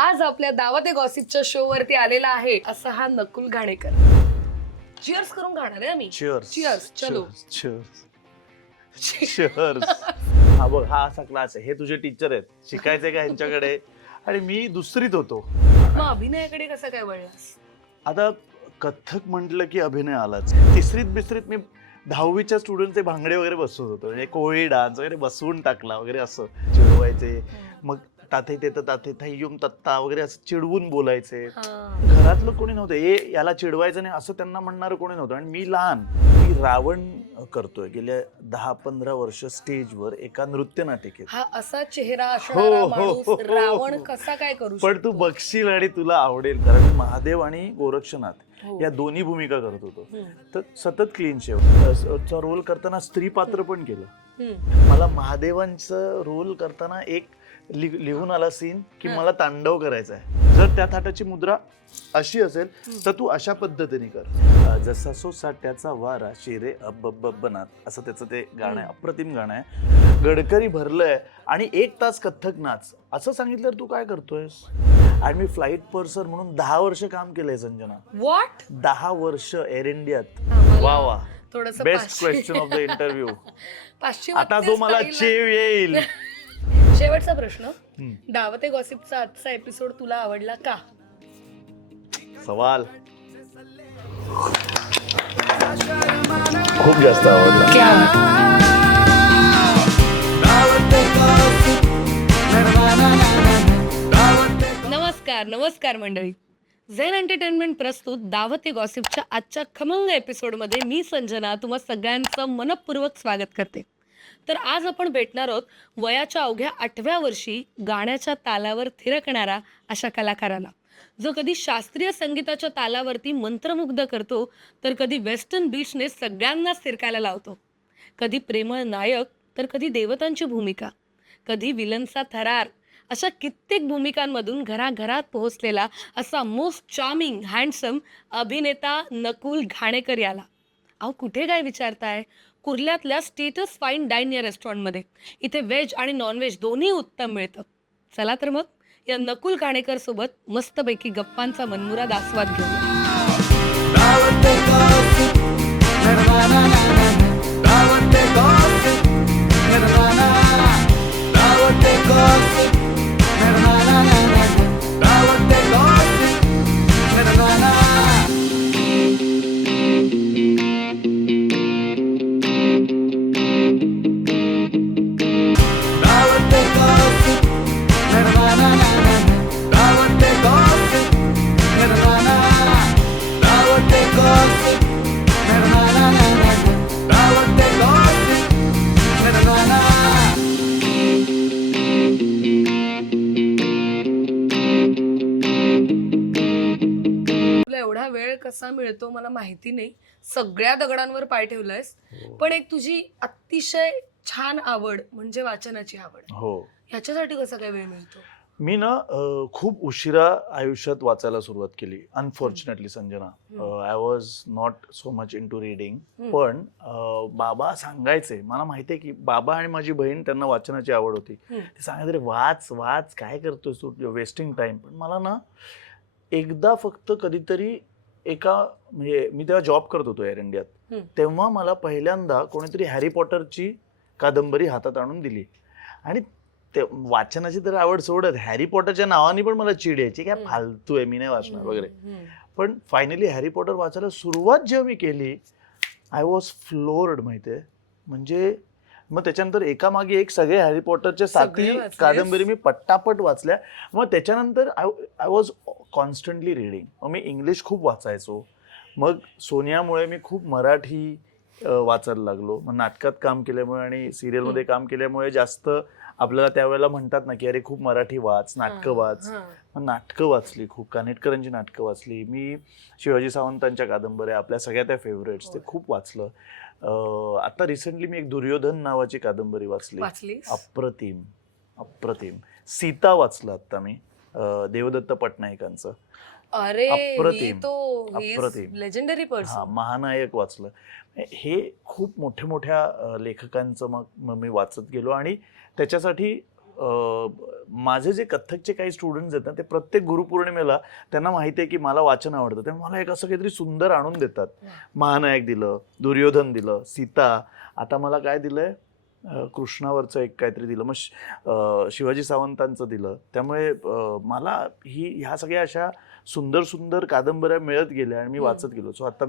आज आपल्या दावत ए गॉसिपच्या शो वरती आलेला आहे असा हा नकुल घाणेकर. चिअर्स करून गाणार आहे आम्ही. चिअर्स चलो. चिअर्स. हा बघ, हा असा क्लास आहे. हे तुझे टीचर आहेत, शिकायचंय का ह्यांच्याकडे? आणि मी दुसरीत होतो. मग अभिनयाकडे कसं काय वळलास? आता कथ्थक म्हटलं की अभिनय आलाच. तिसरीत बिसरीत मी 10वीच्या स्टुडंटचे भांगडे वगैरे बसवत होतो, म्हणजे कोळी डान्स वगैरे बसवून टाकला वगैरे, असं चिडवायचे. मग ताथे तेथं ताथे थैयुम तत्ता वगैरे असं चिडवून बोलायचे. घरातलं कोणी नव्हतं, याला चिडवायचं नाही असं त्यांना म्हणणारं कोणी नव्हतं. आणि मी लहान, मी रावण करतोय गेल्या 10-15 वर्ष स्टेजवर एका नृत्य नाटिकेत. हा असा चेहरा असणारा माणूस रावण कसा काय करू शकतो? पण तू बघशील आणि तुला आवडेल, कारण मी महादेव आणि गोरक्षनाथ या दोन्ही भूमिका करत होतो. तर सतत क्लीन शेव रोल करताना स्त्री पात्र पण केलं. मला महादेवांचं रोल करताना एक लिहून आला सीन की मला तांडव करायचा आहे. जर त्या थाटाची मुद्रा अशी असेल तर तू अशा पद्धतीने कर. जसा सोसाट्याचा वारा शिरे अब्बनात, असं त्याचं ते गाणं आहे. अप्रतिम गाणं आहे. गडकरी भरलंय आणि 1 तास कथ्थक नाच असं सांगितलं. तू काय करतोयस? आणि मी फ्लाईट पर्सर म्हणून 10 वर्ष काम केलंय संजना. व्हॉट? 10 वर्ष एअर इंडियात. वा वा, best question of the interview. आता जो मला चेव येईल. शेवटचा प्रश्न, दावत ए गॉसिपचा आजचा एपिसोड तुला आवडला का? सवाल खूप जास्त आवडला. नमस्कार मंडळी. झेन एंटरटेनमेंट प्रस्तुत दावत ए गॉसिपच्या आजच्या खमंग एपिसोडमध्ये मी संजना तुम्हा सगळ्यांचं मनपूर्वक स्वागत करते. तर आज आपण भेटणार आहोत वयाच्या अवघ्या 8व्या वर्षी गाण्याच्या तालावर थिरकणारा अशा कलाकाराला, जो कधी शास्त्रीय संगीताच्या तालावरती मंत्रमुग्ध करतो, तर कधी वेस्टर्न बीचने सगळ्यांनाच थिरकायला लावतो. कधी प्रेमळ नायक, तर कधी देवतांची भूमिका, कधी विलनचा थरार, अशा कित्येक भूमिकांमधून घराघरात पोहोचलेला असा मोस्ट चार्मिंग हँडसम अभिनेता नकुल घाणेकर याला. अहो कुठे काय विचारताय? कुर्ल्यातल्या स्टेटस फाईन डाईन या रेस्टॉरंटमध्ये. इथे व्हेज आणि नॉनव्हेज दोन्ही उत्तम मिळतं. चला तर मग या नकुल घाणेकर सोबत मस्तपैकी गप्पांचा मनमुराद आस्वाद घेऊया. एवढा वेळ कसा मिळतो मला माहिती नाही. सगळ्या दगडांवर पाय ठेवलायस. पण एक तुझी अतिशय छान आवड म्हणजे वाचनाची आवड. हो. ह्याच्यासाठी कसा काय वेळ मिळतो? मी ना खूप उशिरा आयुष्यात वाचायला सुरुवात केली. Unfortunately Sanjana, I was not so much into reading. पण बाबा सांगायचे, मला माहिती आहे की बाबा आणि माझी बहीण त्यांना वाचनाची आवड होती. ते सांगायचे, वाच वाच, काय करतोय तू, वेस्टिंग टाइम. पण मला ना एकदा फक्त कधीतरी म्हणजे मी तेव्हा जॉब करत होतो एअर इंडियात, तेव्हा मला पहिल्यांदा कोणीतरी हॅरी पॉटरची कादंबरी हातात आणून दिली. आणि ते वाचनाची तर आवड सोडत, हॅरी पॉटरच्या नावाने पण मला चिड यायची, काय फालतू आहे, मी नाही वाचणार वगैरे. पण फायनली हॅरी पॉटर वाचायला सुरुवात जेव्हा मी केली, आय वॉज फ्लोर्ड. माहितीये, म्हणजे मग त्याच्यानंतर एकामागे एक सगळे हॅरी पॉटरच्या 7 कादंबरी मी पट्टापट वाचल्या. मग त्याच्यानंतर आय वॉज कॉन्स्टंटली रिडिंग. मग मी इंग्लिश खूप वाचायचो. मग सोनियामुळे मी खूप मराठी वाचायला लागलो. मग नाटकात काम केल्यामुळे आणि सिरियलमध्ये काम केल्यामुळे जास्त आपल्याला त्यावेळेला म्हणतात ना की अरे खूप मराठी वाच, नाटकं वाच. मग नाटकं वाचली खूप, कानेटकरांची नाटकं वाचली मी, शिवाजी सावंतांच्या कादंबऱ्या आपल्या सगळ्या त्या फेवरेट्स, ते खूप वाचलं. आता रिसेंटली मी एक दुर्योधन नावाची कादंबरी वाचली. अप्रतिम अप्रतिम. सीता वाचलं आता मी, देवदत्त पटनायकांचं. अरे अप्रतिम अप्रतिम लेजेंडरी पर्सन. महानायक वाचलं. हे खूप मोठ्या लेखकांचं मग मी वाचत गेलो. आणि त्याच्यासाठी माझे जे कथ्थकचे काही स्टुडंट्स आहेत ना, ते प्रत्येक गुरुपौर्णिमेला त्यांना माहिती आहे की मला वाचन आवडतं, त्यामुळे मला एक असं काहीतरी सुंदर आणून देतात. महानायक दिलं, दुर्योधन दिलं, सीता, आता मला काय दिलंय, कृष्णावरचं एक काहीतरी दिलं, मग शिवाजी सावंतांचं दिलं. त्यामुळे मला ह्या सगळ्या अशा सुंदर सुंदर कादंबऱ्या मिळत गेल्या आणि मी वाचत गेलो. सो आता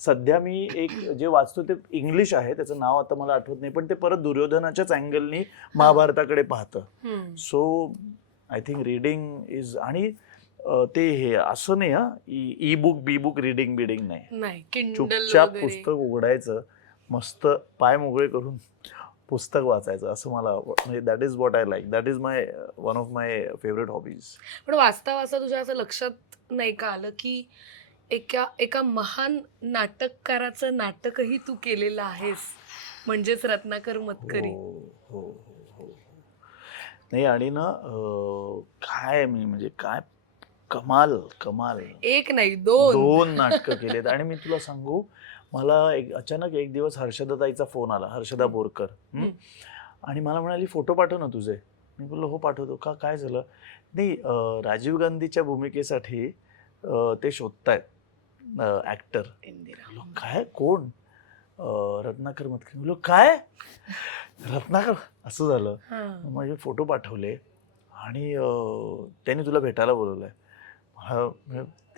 सध्या मी एक जे वाचतो ते इंग्लिश आहे, त्याचं नाव आता मला आठवत नाही, पण ते परत दुर्योधनाच्याच अँगलनी महाभारताकडे पाहतं. So I think reading is, आणि ते हे असं नाही e book B book reading बिडिंग नाही, चुपचाप पुस्तक उघडायचं, मस्त पाय मोकळे करून पुस्तक वाचायचं, असं मला म्हणजे that is what I like, that is my one of my favourite hobbies. पण वाचता वाचता तुझ्या असं लक्षात नाही का आलं की एका महान नाटककाराचं नाटकही तू केलेलं आहेस, म्हणजेच रत्नाकर मतकरी? हो. नाही, आणि ना काय मी म्हणजे काय कमाल एक नाही, दोन नाटकं केलेत. आणि मी तुला सांगू, मला अचानक एक दिवस हर्षदाताईचा फोन आला, हर्षदा बोरकर, आणि मला म्हणाली फोटो पाठव ना तुझे. मी बोललो हो पाठवतो. काय झालं? नाही, राजीव गांधीच्या भूमिकेसाठी ते शोधतायत ऍक्टर. काय, कोण? रत्नाकर मतकरी. बोललो काय, रत्नाकर? असं झालं. माझे फोटो पाठवले आणि त्यांनी तुला भेटायला बोलवलंय.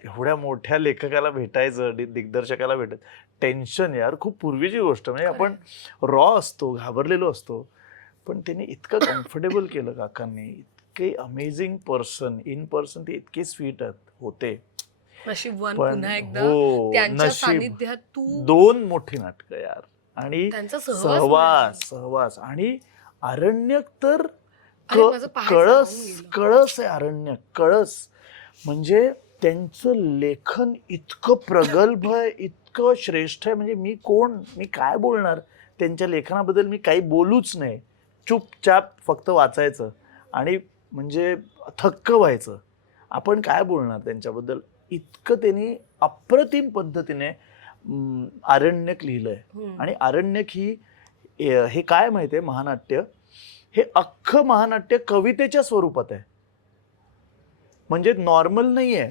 एवढ्या मोठ्या लेखकाला भेटायचं, दिग्दर्शकाला भेटायचं, टेन्शन यार, खूप पूर्वीची गोष्ट. म्हणजे आपण रॉ असतो, घाबरलेलो असतो, पण त्यांनी इतकं कम्फर्टेबल केलं काकांनी. इतके अमेझिंग पर्सन, इन पर्सन ते इतके स्वीट होते. नशीबवान पण पुन्हा एकदा हो, त्यांच्या सानिध्यात तू. 2 मोठी नाटकं यार, आणि त्यांचा सहवास. आणि अरण्यक तर कळस आहे. अरण्यक कळस म्हणजे त्यांचं लेखन इतकं प्रगल्भ आहे, इतकं श्रेष्ठ आहे. म्हणजे मी काय बोलणार त्यांच्या लेखनाबद्दल? मी काही बोलूच नाही, चुपचाप फक्त वाचायचं आणि म्हणजे थक्क व्हायचं. आपण काय बोलणार त्यांच्याबद्दल? इतकं त्यांनी अप्रतिम पद्धतीने आरण्यक लिहिलंय. आणि आरण्यक हे काय माहितीये, महानाट्य हे अख्खं महानाट्य कवितेच्या स्वरूपात आहे. म्हणजे नॉर्मल नाहीये,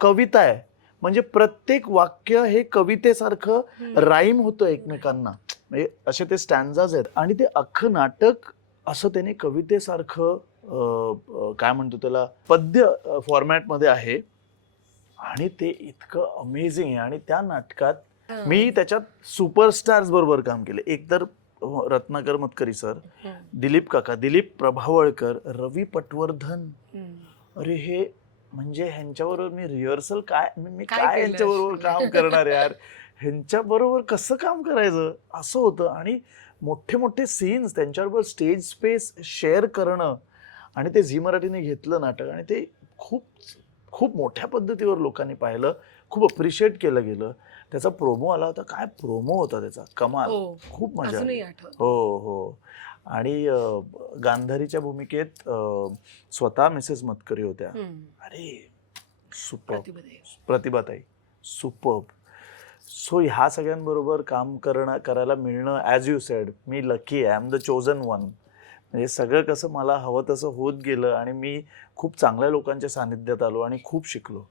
कविता आहे. म्हणजे प्रत्येक वाक्य हे कवितेसारखं राईम होतं एकमेकांना, म्हणजे असे ते स्टॅन्झाज आहेत. आणि ते अख्खं नाटक असं त्याने कवितेसारखं काय म्हणतो त्याला, पद्य फॉर्मॅटमध्ये आहे. आणि ते इतकं अमेझिंग आहे. आणि त्या नाटकात मी त्याच्यात सुपरस्टार्स बरोबर काम केले. एक तर रत्नाकर मतकरी सर, दिलीप काका, दिलीप प्रभावळकर, रवी पटवर्धन. अरे हे म्हणजे ह्यांच्याबरोबर मी रिहर्सल मी काय ह्यांच्याबरोबर काम करणार यार, ह्यांच्याबरोबर कसं काम करायचं असं होतं. आणि मोठे मोठे सीन्स त्यांच्याबरोबर स्टेज स्पेस शेअर करणं. आणि ते झी मराठीने घेतलं नाटक आणि ते खूप खूप मोठ्या पद्धतीवर लोकांनी पाहिलं, खूप अप्रिशिएट केलं गेलं. त्याचा प्रोमो आला होता, काय प्रोमो होता त्याचा, कमाल, खूप मजा आली. हो. आणि गांधारीच्या भूमिकेत स्वतः मिसेस मतकरी होत्या. अरे सुपर्ब, प्रतिभाताई सुपर्ब. सो ह्या सगळ्यांबरोबर काम करायला मिळणं, ॲज यू सेड, मी लकी आहे, I am the chosen one. म्हणजे सगळं कसं मला हवं तसं होत गेलं आणि मी खूप चांगल्या लोकांच्या सानिध्यात आलो आणि खूप शिकलो.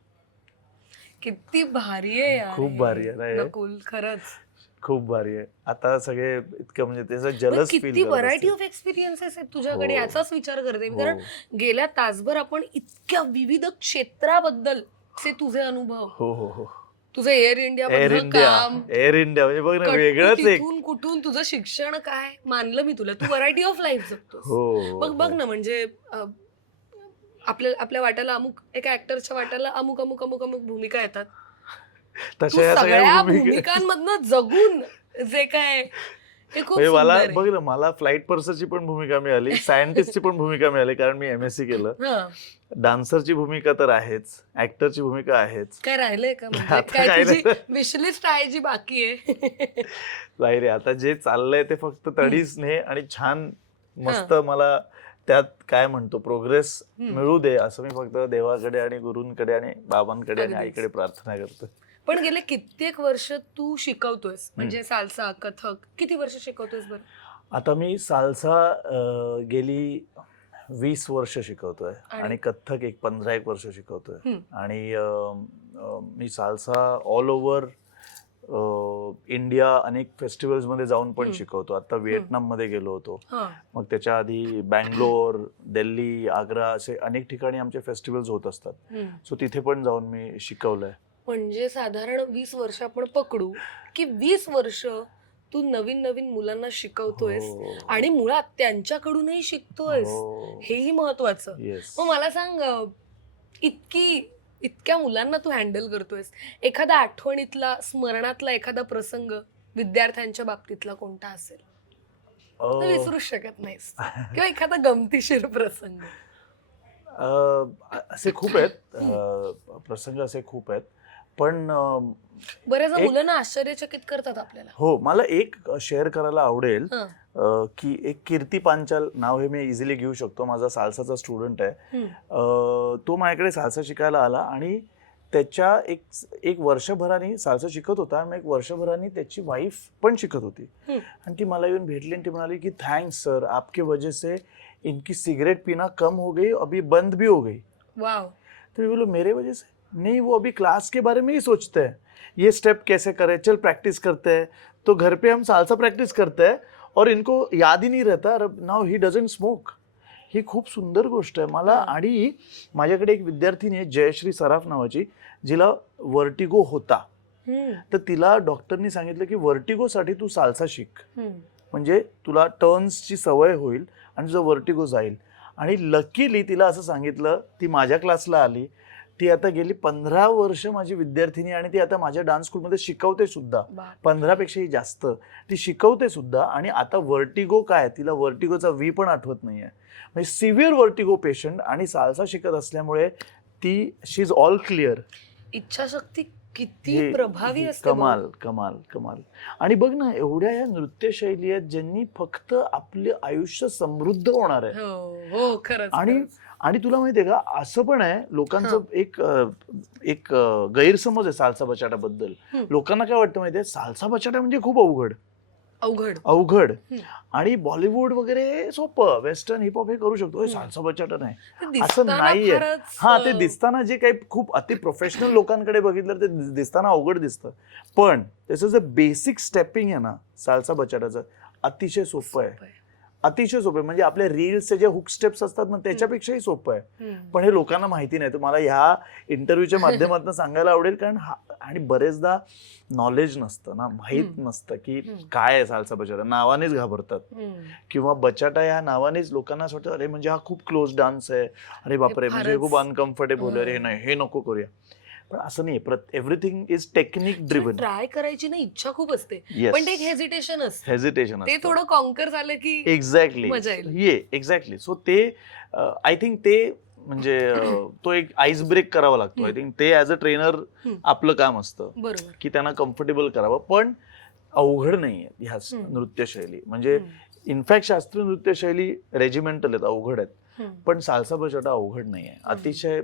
किती भारी आहे यार, खूप भारी आहे नकुल, खरंच खूप भारी आहे. आता सगळे इतकं म्हणजे त्याचं जलस फील, किती व्हरायटी ऑफ एक्सपिरियन्सेस आहेत तुझ्याकडे, याचाच विचार करते मी. कारण गेल्या तासभर आपण इतक्या विविध क्षेत्राबद्दलचे तुझे अनुभव, हो, तुझं एअर इंडिया म्हणजे बघ ना, वेगळंच एक, कुठून तुझं शिक्षण काय, मानलं मी तुला, तू व्हरायटी ऑफ लाईफ जगतोस. बघ ना, म्हणजे आपल्या वाट्याला एका ऍक्टरच्या वाट्याला अमुक भूमिका येतात. सगळ्या भूमिकांमधनं जगून जे काय, हे खूप मला बघ ना, मला फ्लाईट पर्सनची पण भूमिका मिळाली, सायंटिस्टची पण भूमिका मिळाली, कारण मी MSc केलं. डान्सरची भूमिका तर आहेच, ऍक्टरची भूमिका आहेच. काय राहिलंय का, म्हणजे विशलिस्ट आहे जी बाकी आहे? नाही रे, आता जे चाललंय ते फक्त तडीच ने आणि छान मस्त मला त्यात काय म्हणतो प्रोग्रेस मिळू दे, असं मी फक्त देवाकडे आणि गुरूंकडे आणि बाबांकडे आणि आईकडे प्रार्थना करतो. पण गेले कित्येक वर्ष तू शिकवतोयस, म्हणजे साल्सा, कथक, किती वर्ष शिकवतोयस बरं? आता मी साल्सा गेली 20 वर्ष शिकवतोय आणि कथ्थक 15 वर्ष शिकवतोय. आणि मी साल्सा ऑल ओव्हर इंडिया अनेक फेस्टिवल्स मध्ये जाऊन पण शिकवतो. आता व्हिएतनाम मध्ये गेलो होतो, मग त्याच्या आधी बँगलोर, दिल्ली, आग्रा असे अनेक ठिकाणी आमचे फेस्टिवल्स होत असतात. सो तिथे पण जाऊन मी शिकवलंय. म्हणजे साधारण 20 वर्ष आपण पकडू की 20 वर्ष तू नवीन नवीन मुलांना शिकवतोयस आणि मुळात त्यांच्याकडूनही शिकतोयस, हेही महत्वाचं. मग मला सांग, इतक्या मुलांना तू हँडल करतोयस, एखादा आठवणीतला स्मरणातला एखादा प्रसंग विद्यार्थ्यांच्या बाबतीतला कोणता असेल विसरूच शकत नाहीस, किंवा एखादा गमतीशीर प्रसंग? असे खूप आहेत प्रसंग, असे खूप आहेत. पण बरेच मुलांना आश्चर्यचकित करतात आपल्याला. हो, मला एक शेअर करायला आवडेल की एक कीर्ती पांचाल नाव हे मी इझिली घेऊ शकतो. माझा साल्साचा स्टुडंट आहे. तो माझ्याकडे साल्सा शिकायला आला आणि त्याच्या एक वर्षभराने साल्सा शिकत होता आणि एक वर्षभराने त्याची वाईफ पण शिकत होती. आणि ती मला येऊन भेटली आणि ती म्हणाली की थँक्स सर, आपके वजह से इनकी सिगरेट पीना कम हो गई, अभी बंद भी हो गई. वाव. तो बोलो मेरे वजह से नहीं, वो अभी क्लास के बारे में ही सोचते हैं, ये स्टेप कैसे करें, चल प्रैक्टिस करते हैं. तो घर पे हम साल्सा प्रैक्टिस करते हैं और इनको याद ही नहीं रहता, नाउ ही डजंट स्मोक. ही खूप सुंदर गोष्ट आहे मला. आणि माझ्याकडे एक विद्यार्थिनी आहे जयश्री सराफ नावाची, जिला वर्टिगो होता. तर तिला डॉक्टरनी सांगितलं की वर्टिगोसाठी तू साल्सा शिक, म्हणजे तुला टर्न्सची सवय होईल आणि तुझं वर्टिगो जाईल. आणि लकीली तिला असं सांगितलं, ती माझ्या क्लासला आली. ती आता गेली 15 वर्ष माझी विद्यार्थिनी आणि ती आता माझ्या डान्स स्कूलमध्ये शिकवते सुद्धा. 15 पेक्षाही जास्त ती शिकवते सुद्धा. आणि आता वर्टिगो काय, तिला वर्टिगोचा व्ही पण आठवत नाहीये. म्हणजे सिव्हिअर वर्टिगो पेशंट आणि साल्सा शिकत असल्यामुळे ती शी इज ऑल क्लिअर. इच्छाशक्ती किती प्रभावी असते. कमाल कमाल कमाल. आणि बघ ना, एवढ्या या नृत्यशैली आहेत ज्यांनी फक्त आपले आयुष्य समृद्ध होणार आहे. हो खरंच. आणि तुला माहितीये का, असं पण आहे लोकांचं एक गैरसमज आहे साल्सा बचाटाबद्दल. लोकांना काय वाटतं माहितीये, साल्सा बचाटा म्हणजे खूप अवघड आणि बॉलिवूड वगैरे सोपं, वेस्टर्न हिपहॉप हे करू शकतो, साल्सा बचाटा नाही, असं नाहीये. ते दिसताना जे काही खूप अति प्रोफेशनल लोकांकडे बघितलं ते दिसताना अवघड दिसतं, पण त्याचं जे बेसिक स्टेपिंग आहे ना साल्सा बचाटाचं, अतिशय सोपं आहे. अतिशय सोपं आहे. म्हणजे आपल्या रील्सचे जे हुक स्टेप्स असतात ना त्याच्यापेक्षाही सोपं आहे. पण हे लोकांना माहिती नाही. तुम्हाला ह्या इंटरव्ह्यूच्या माध्यमातून सांगायला आवडेल, कारण आणि बरेचदा नॉलेज नसतं ना, माहित नसतं की काय आहे साल्सा बचाटा. नावानेच घाबरतात, किंवा बचाटा या नावानेच लोकांना असं वाटतं अरे म्हणजे हा खूप क्लोज डान्स आहे, अरे बापरे म्हणजे खूप अनकम्फर्टेबल आहे, हे नको करूया. पण असं नाही, एक्व्हरीथिंग इज टेक्निक ड्रिव्हन. ट्राय करायची ना इच्छा खूप असते, पण ते एक हेजिटेशन असते, ते थोडं कॉन्कर झालं की एक्झॅक्टली मजा येईल. एक्झॅक्टली. सो ते आय थिंक ते म्हणजे तो एक आईस ब्रेक करावा लागतो. आय थिंक ते ऍज अ ट्रेनर आपलं काम असतं, बरोबर, की त्यांना कम्फर्टेबल करावं. पण अवघड नाहीये ह्या नृत्यशैली. म्हणजे इनफॅक्ट शास्त्रीय नृत्यशैली रेजिमेंटल आहेत, अवघड आहेत, पण साल्सा बचाटा अवघड नाहीये, अतिशय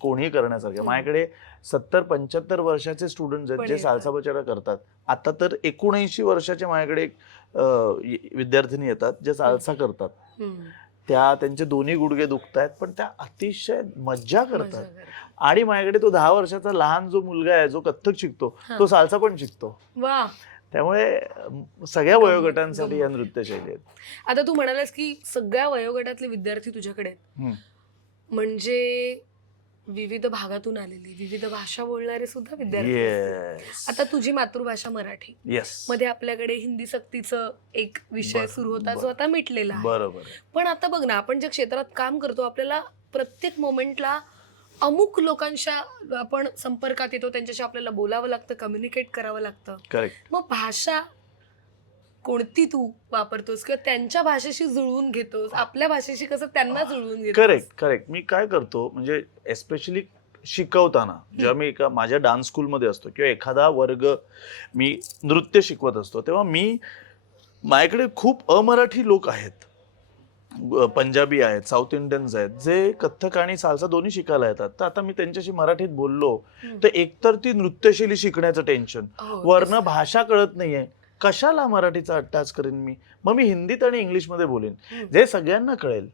कोणीही करण्यासारखं. माझ्याकडे 70-75 वर्षाचे स्टुडंट आहेत जे साल्सा बचाटा करतात. आता तर 79 वर्षाचे माझ्याकडे एक विद्यार्थिनी येतात जे साल्सा करतात. त्यांचे दोन्ही गुडघे दुखतायत, पण त्या अतिशय मज्जा करतात. आणि माझ्याकडे तो 10 वर्षाचा लहान जो मुलगा आहे जो कथ्थक शिकतो, तो साल्सा पण शिकतो. त्यामुळे सगळ्या वयोगटांसाठी या नृत्यशैली आहेत. आता तू म्हणालास की सगळ्या वयोगटातले विद्यार्थी तुझ्याकडे आहेत, म्हणजे विविध भागातून आलेली, विविध भाषा बोलणारे सुद्धा विद्यार्थी असतील. आता तुझी मातृभाषा मराठी, मध्ये आपल्याकडे हिंदी सक्तीचं एक विषय सुरू होता जो आता मिटलेला आहे. बरोबर. पण आता बघ ना, आपण ज्या क्षेत्रात काम करतो आपल्याला प्रत्येक मोमेंटला अमुक लोकांच्या आपण संपर्कात येतो, त्यांच्याशी आपल्याला बोलावं लागतं, कम्युनिकेट करावं लागतं. करेक्ट. मग भाषा कोणती तू वापरतोस किंवा त्यांच्या भाषेशी जुळवून घेतोस, आपल्या भाषेशी कसं त्यांना जुळवून घेतोस? करेक्ट. मी काय करतो म्हणजे एस्पेशली शिकवताना, जेव्हा मी माझ्या डान्स स्कूलमध्ये असतो किंवा एखादा वर्ग मी नृत्य शिकवत असतो, तेव्हा माझ्याकडे खूप अमराठी लोक आहेत, पंजाबी आहेत, साऊथ इंडियन्स आहेत, जे कथ्थक आणि साल्सा दोन्ही शिकायला येतात. तर आता मी त्यांच्याशी मराठीत बोललो तर एकतर ती नृत्यशैली शिकण्याचं टेन्शन, वरनं भाषा कळत नाहीये, कशाला मराठीचा अट्टाच करेन मी, मग मी हिंदीत आणि इंग्लिशमध्ये बोलेन जे सगळ्यांना कळेल.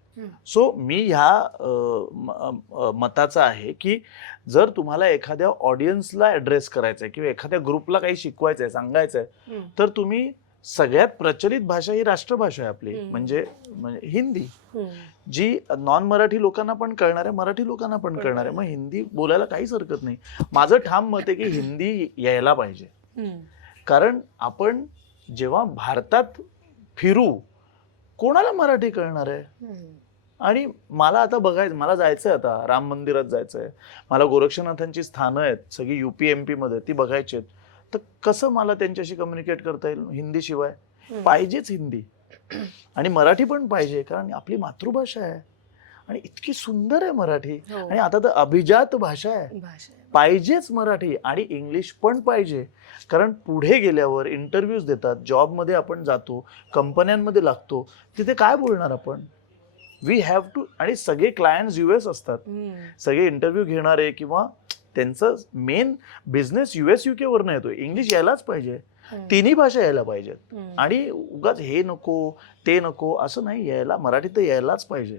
सो मी ह्या मताचा आहे की जर तुम्हाला एखाद्या ऑडियन्सला ऍड्रेस करायचंय किंवा एखाद्या ग्रुपला काही शिकवायचंय, सांगायचंय, तर तुम्ही सगळ्यात प्रचलित भाषा ही राष्ट्रभाषा आहे आपली, म्हणजे हिंदी, जी नॉन मराठी लोकांना पण कळणार आहे, मराठी लोकांना पण कळणार आहे. मग हिंदी बोलायला काहीच हरकत नाही. माझं ठाम मत आहे की हिंदी यायला पाहिजे. कारण आपण जेव्हा भारतात फिरू, कोणाला मराठी कळणार आहे? आणि मला आता बघायचं, मला जायचंय, आता राम मंदिरात जायचंय, मला गोरक्षनाथांची स्थानं आहेत सगळी UP MP मध्ये, ती बघायची आहेत. तर कसं मला त्यांच्याशी कम्युनिकेट करता येईल हिंदी शिवाय? पाहिजेच हिंदी, आणि मराठी पण पाहिजे, कारण आपली मातृभाषा आहे आणि इतकी सुंदर आहे मराठी. आणि आता तर अभिजात भाषा आहे, पाहिजेच मराठी. आणि इंग्लिश पण पाहिजे, कारण पुढे गेल्यावर इंटरव्ह्यूज देतात, जॉबमध्ये आपण जातो, कंपन्यांमध्ये लागतो, तिथे काय बोलणार आपण? We have to. आणि सगळे क्लायंट्स US असतात, सगळे इंटरव्ह्यू घेणारे किंवा त्यांचं मेन बिझनेस US UK वरनं येतो. इंग्लिश यायलाच पाहिजे, तिन्ही भाषा यायला पाहिजेत. आणि उगाच हे नको ते नको असं नाही, यायला मराठी तर यायलाच पाहिजे,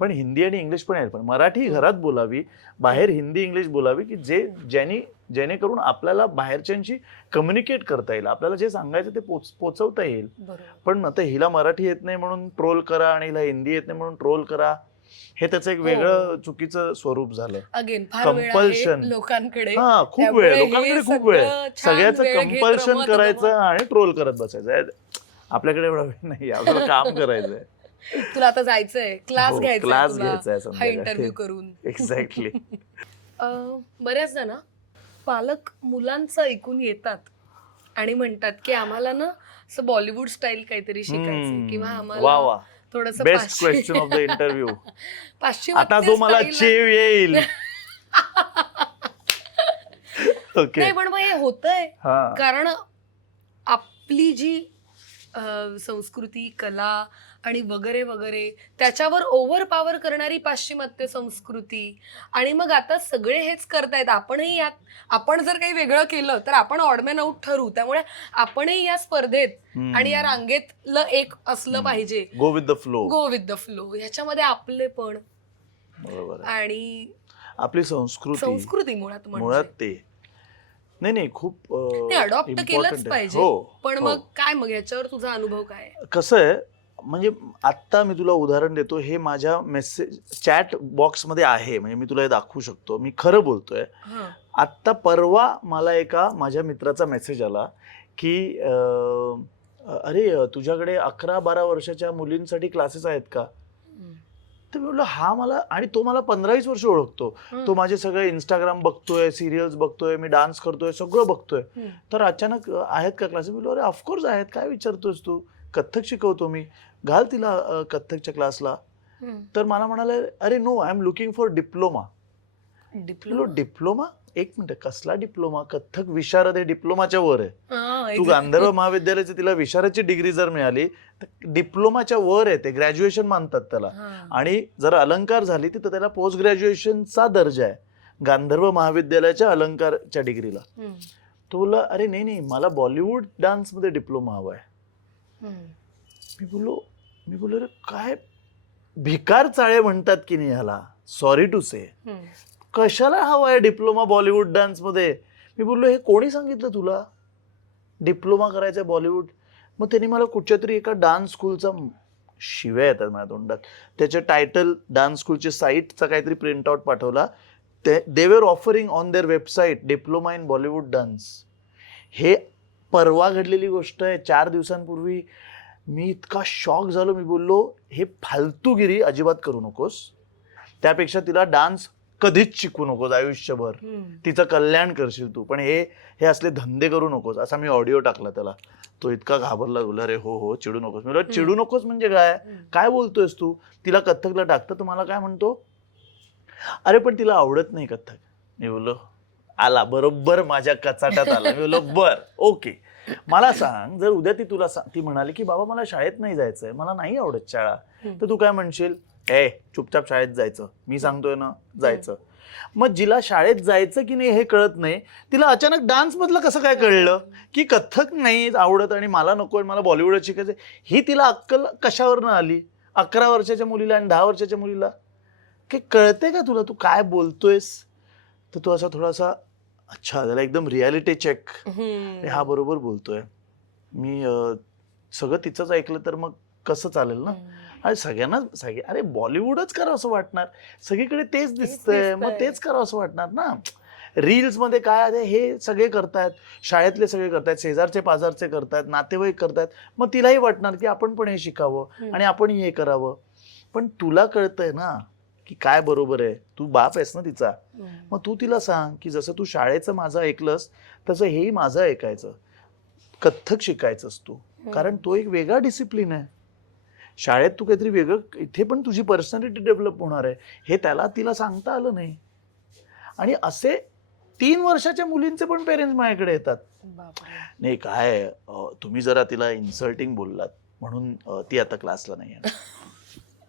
पण हिंदी आणि इंग्लिश पण यायला पाहिजे. मराठी घरात बोलावी, बाहेर हिंदी इंग्लिश बोलावी, की जेणेकरून आपल्याला बाहेरच्यांशी कम्युनिकेट करता येईल, आपल्याला जे सांगायचं ते पोचवता येईल. पण आता हिला मराठी येत नाही म्हणून ट्रोल करा आणि हिला हिंदी येत नाही म्हणून ट्रोल करा, हे त्याचं एक वेगळं चुकीचं स्वरूप झालं. अगेन कंपल्शन लोकांकडे, खूप वेळ सगळ्याचं कंपल्शन करायचं आणि ट्रोल करत बसायचं. आपल्याकडे एवढा वेळ नाही, आपल्याला काम करायचंय. तुला आता जायचंय, क्लास घ्यायचाय हा इंटरव्ह्यू करून. एक्झॅक्टली. बऱ्याचदा ना पालक मुलांचं ऐकून येतात आणि म्हणतात की आम्हाला ना असं बॉलिवूड स्टाईल काहीतरी शिकायचं, किंवा आम्हाला थोडंसं best question of the interview. पाश्चिमात्य आता जो मला चेव येईल. ओके, नाही पण मग हे होतंय कारण आपली जी संस्कृती, कला आणि वगैरे वगैरे त्याच्यावर ओव्हर पॉवर करणारी पाश्चिमात्य संस्कृती, आणि मग आता सगळे हेच करतायत. आपणही यात, आपण जर काही वेगळं केलं तर आपण ऑडमॅन आउट ठरू. त्यामुळे आपणही या स्पर्धेत आणि या रांगेतलं एक असलं पाहिजे. Go with the flow. ह्याच्यामध्ये आपले पण बरोबर आणि आपली संस्कृती मुळात ते नाही खूप अडॉप्ट केलंच पाहिजे. पण मग काय, मग याच्यावर तुझा अनुभव काय? कसं आहे, म्हणजे आता मी तुला उदाहरण देतो, हे माझ्या मेसेज चॅट बॉक्स मध्ये आहे, म्हणजे मी तुला हे दाखवू शकतो, मी खरं बोलतोय. आत्ता परवा मला एका माझ्या मित्राचा मेसेज आला की अरे तुझ्याकडे 11-12 वर्षाच्या मुलींसाठी क्लासेस आहेत का? तर मी बोललो हा, मला, आणि तो मला 15-20 वर्ष ओळखतो, तो माझे सगळे इंस्टाग्राम बघतोय, सिरियल्स बघतोय, मी डान्स करतोय, सगळं बघतोय. तर अचानक आहेत का क्लासेस? बोललो अरे ऑफकोर्स आहेत, काय विचारतोयस तू, कथ्थक शिकवतो मी, घाल तिला कथ्थकच्या क्लासला. तर मला म्हणाले अरे no, I am looking for diploma. Diploma? एक मिनिट, कसला डिप्लोमा? कथ्थक विशारद हे डिप्लोमाच्या वर आहे. तू गांधर्व महाविद्यालयाची तिला विशारदची डिग्री जर मिळाली तर डिप्लोमाच्या वर आहे, ते ग्रॅज्युएशन मानतात त्याला. आणि जर अलंकार झाली तर त्याला पोस्ट ग्रॅज्युएशनचा दर्जा आहे गांधर्व महाविद्यालयाच्या अलंकारच्या डिग्रीला. तो बोलला अरे नाही, मला बॉलिवूड डान्स मध्ये डिप्लोमा हवाय. मी बोललो अरे काय भिकार चाळे म्हणतात की नाही ह्याला, सॉरी टू से, कशाला हवाय डिप्लोमा बॉलिवूड डान्स मध्ये? मी बोललो हे कोणी सांगितलं तुला डिप्लोमा करायचा बॉलिवूड? मग त्यांनी मला कुठच्या तरी एका डान्स स्कूलचा, शिव्या येतात माझ्या तोंडात, त्याचे टायटल, डान्स स्कूलचे साईटचा काहीतरी प्रिंट आउट पाठवला. They were offering on their website diploma in Bollywood dance. हे परवा घडलेली गोष्ट आहे, 4 दिवसांपूर्वी. मी इतका शॉक झालो. मी बोललो हे फालतूगिरी अजिबात करू नकोस, त्यापेक्षा तिला डान्स कधीच शिकवू नकोस आयुष्यभर, तिचं कल्याण करशील तू, पण हे असले धंदे करू नकोस, असा मी ऑडिओ टाकला त्याला. तो इतका घाबरला, बोला रे हो चिडू नकोस. मी चिडू नकोस म्हणजे काय बोलतोयस तू? तिला कथ्थकला टाकतं तर मला काय म्हणतो, अरे पण तिला आवडत नाही कथ्थक. मी बोललो आला बरोबर माझ्या कचाट्यात आला. मी बोललो बर ओके, मला सांग, जर उद्या ती म्हणाली की बाबा मला शाळेत नाही जायचंय, मला नाही आवडत शाळा, तर तू काय म्हणशील? चुपचाप शाळेत जायचं, मी सांगतोय ना जायचं. मग जिला शाळेत जायचं की नाही हे कळत नाही, तिला अचानक डान्स मधलं कसं काय कळलं की कथ्थक नाही आवडत आणि मला नको मला बॉलिवूडच शिकायचं, ही तिला अक्कल कशावरनं आली? 11 वर्षाच्या मुलीला आणि 10 वर्षाच्या मुलीला काही कळते का तुला? तू काय बोलतोयस? तर तो असा थोडासा अच्छा त्याला एकदम रियालिटी चेक, हा बरोबर बोलतोय मी, सगळं तिचंच ऐकलं तर मग कसं चालेल ना. अरे सगळ्यांनाच अरे बॉलिवूडच करावं असं वाटणार, सगळीकडे तेच दिसतंय, मग तेच करावं असं वाटणार ना. रील्स मध्ये काय आहे हे सगळे करतायत, शाळेतले सगळे करतायत, शेजारचे पाजारचे करतायत, नातेवाईक करतायत, मग तिलाही वाटणार की आपण पण हे शिकावं आणि आपणही हे करावं. पण तुला कळतंय ना की काय बरोबर आहे, तू बाप आहेस ना तिचा, मग तू तिला सांग की जसं तू शाळेचं माझं ऐकलंस तसं हेही माझं ऐकायचं, कथ्थक शिकायचंस तू, कारण तो एक वेगळा डिसिप्लिन आहे. शाळेत तू काहीतरी वेगळं, इथे पण तुझी पर्सनॅलिटी डेव्हलप होणार आहे, हे त्याला तिला सांगता आलं नाही. आणि असे 3 वर्षाच्या मुलींचे पण पेरेंट्स माझ्याकडे येतात. नाही काय तुम्ही जरा तिला इन्सल्टिंग बोललात म्हणून ती आता क्लासला नाही आहे.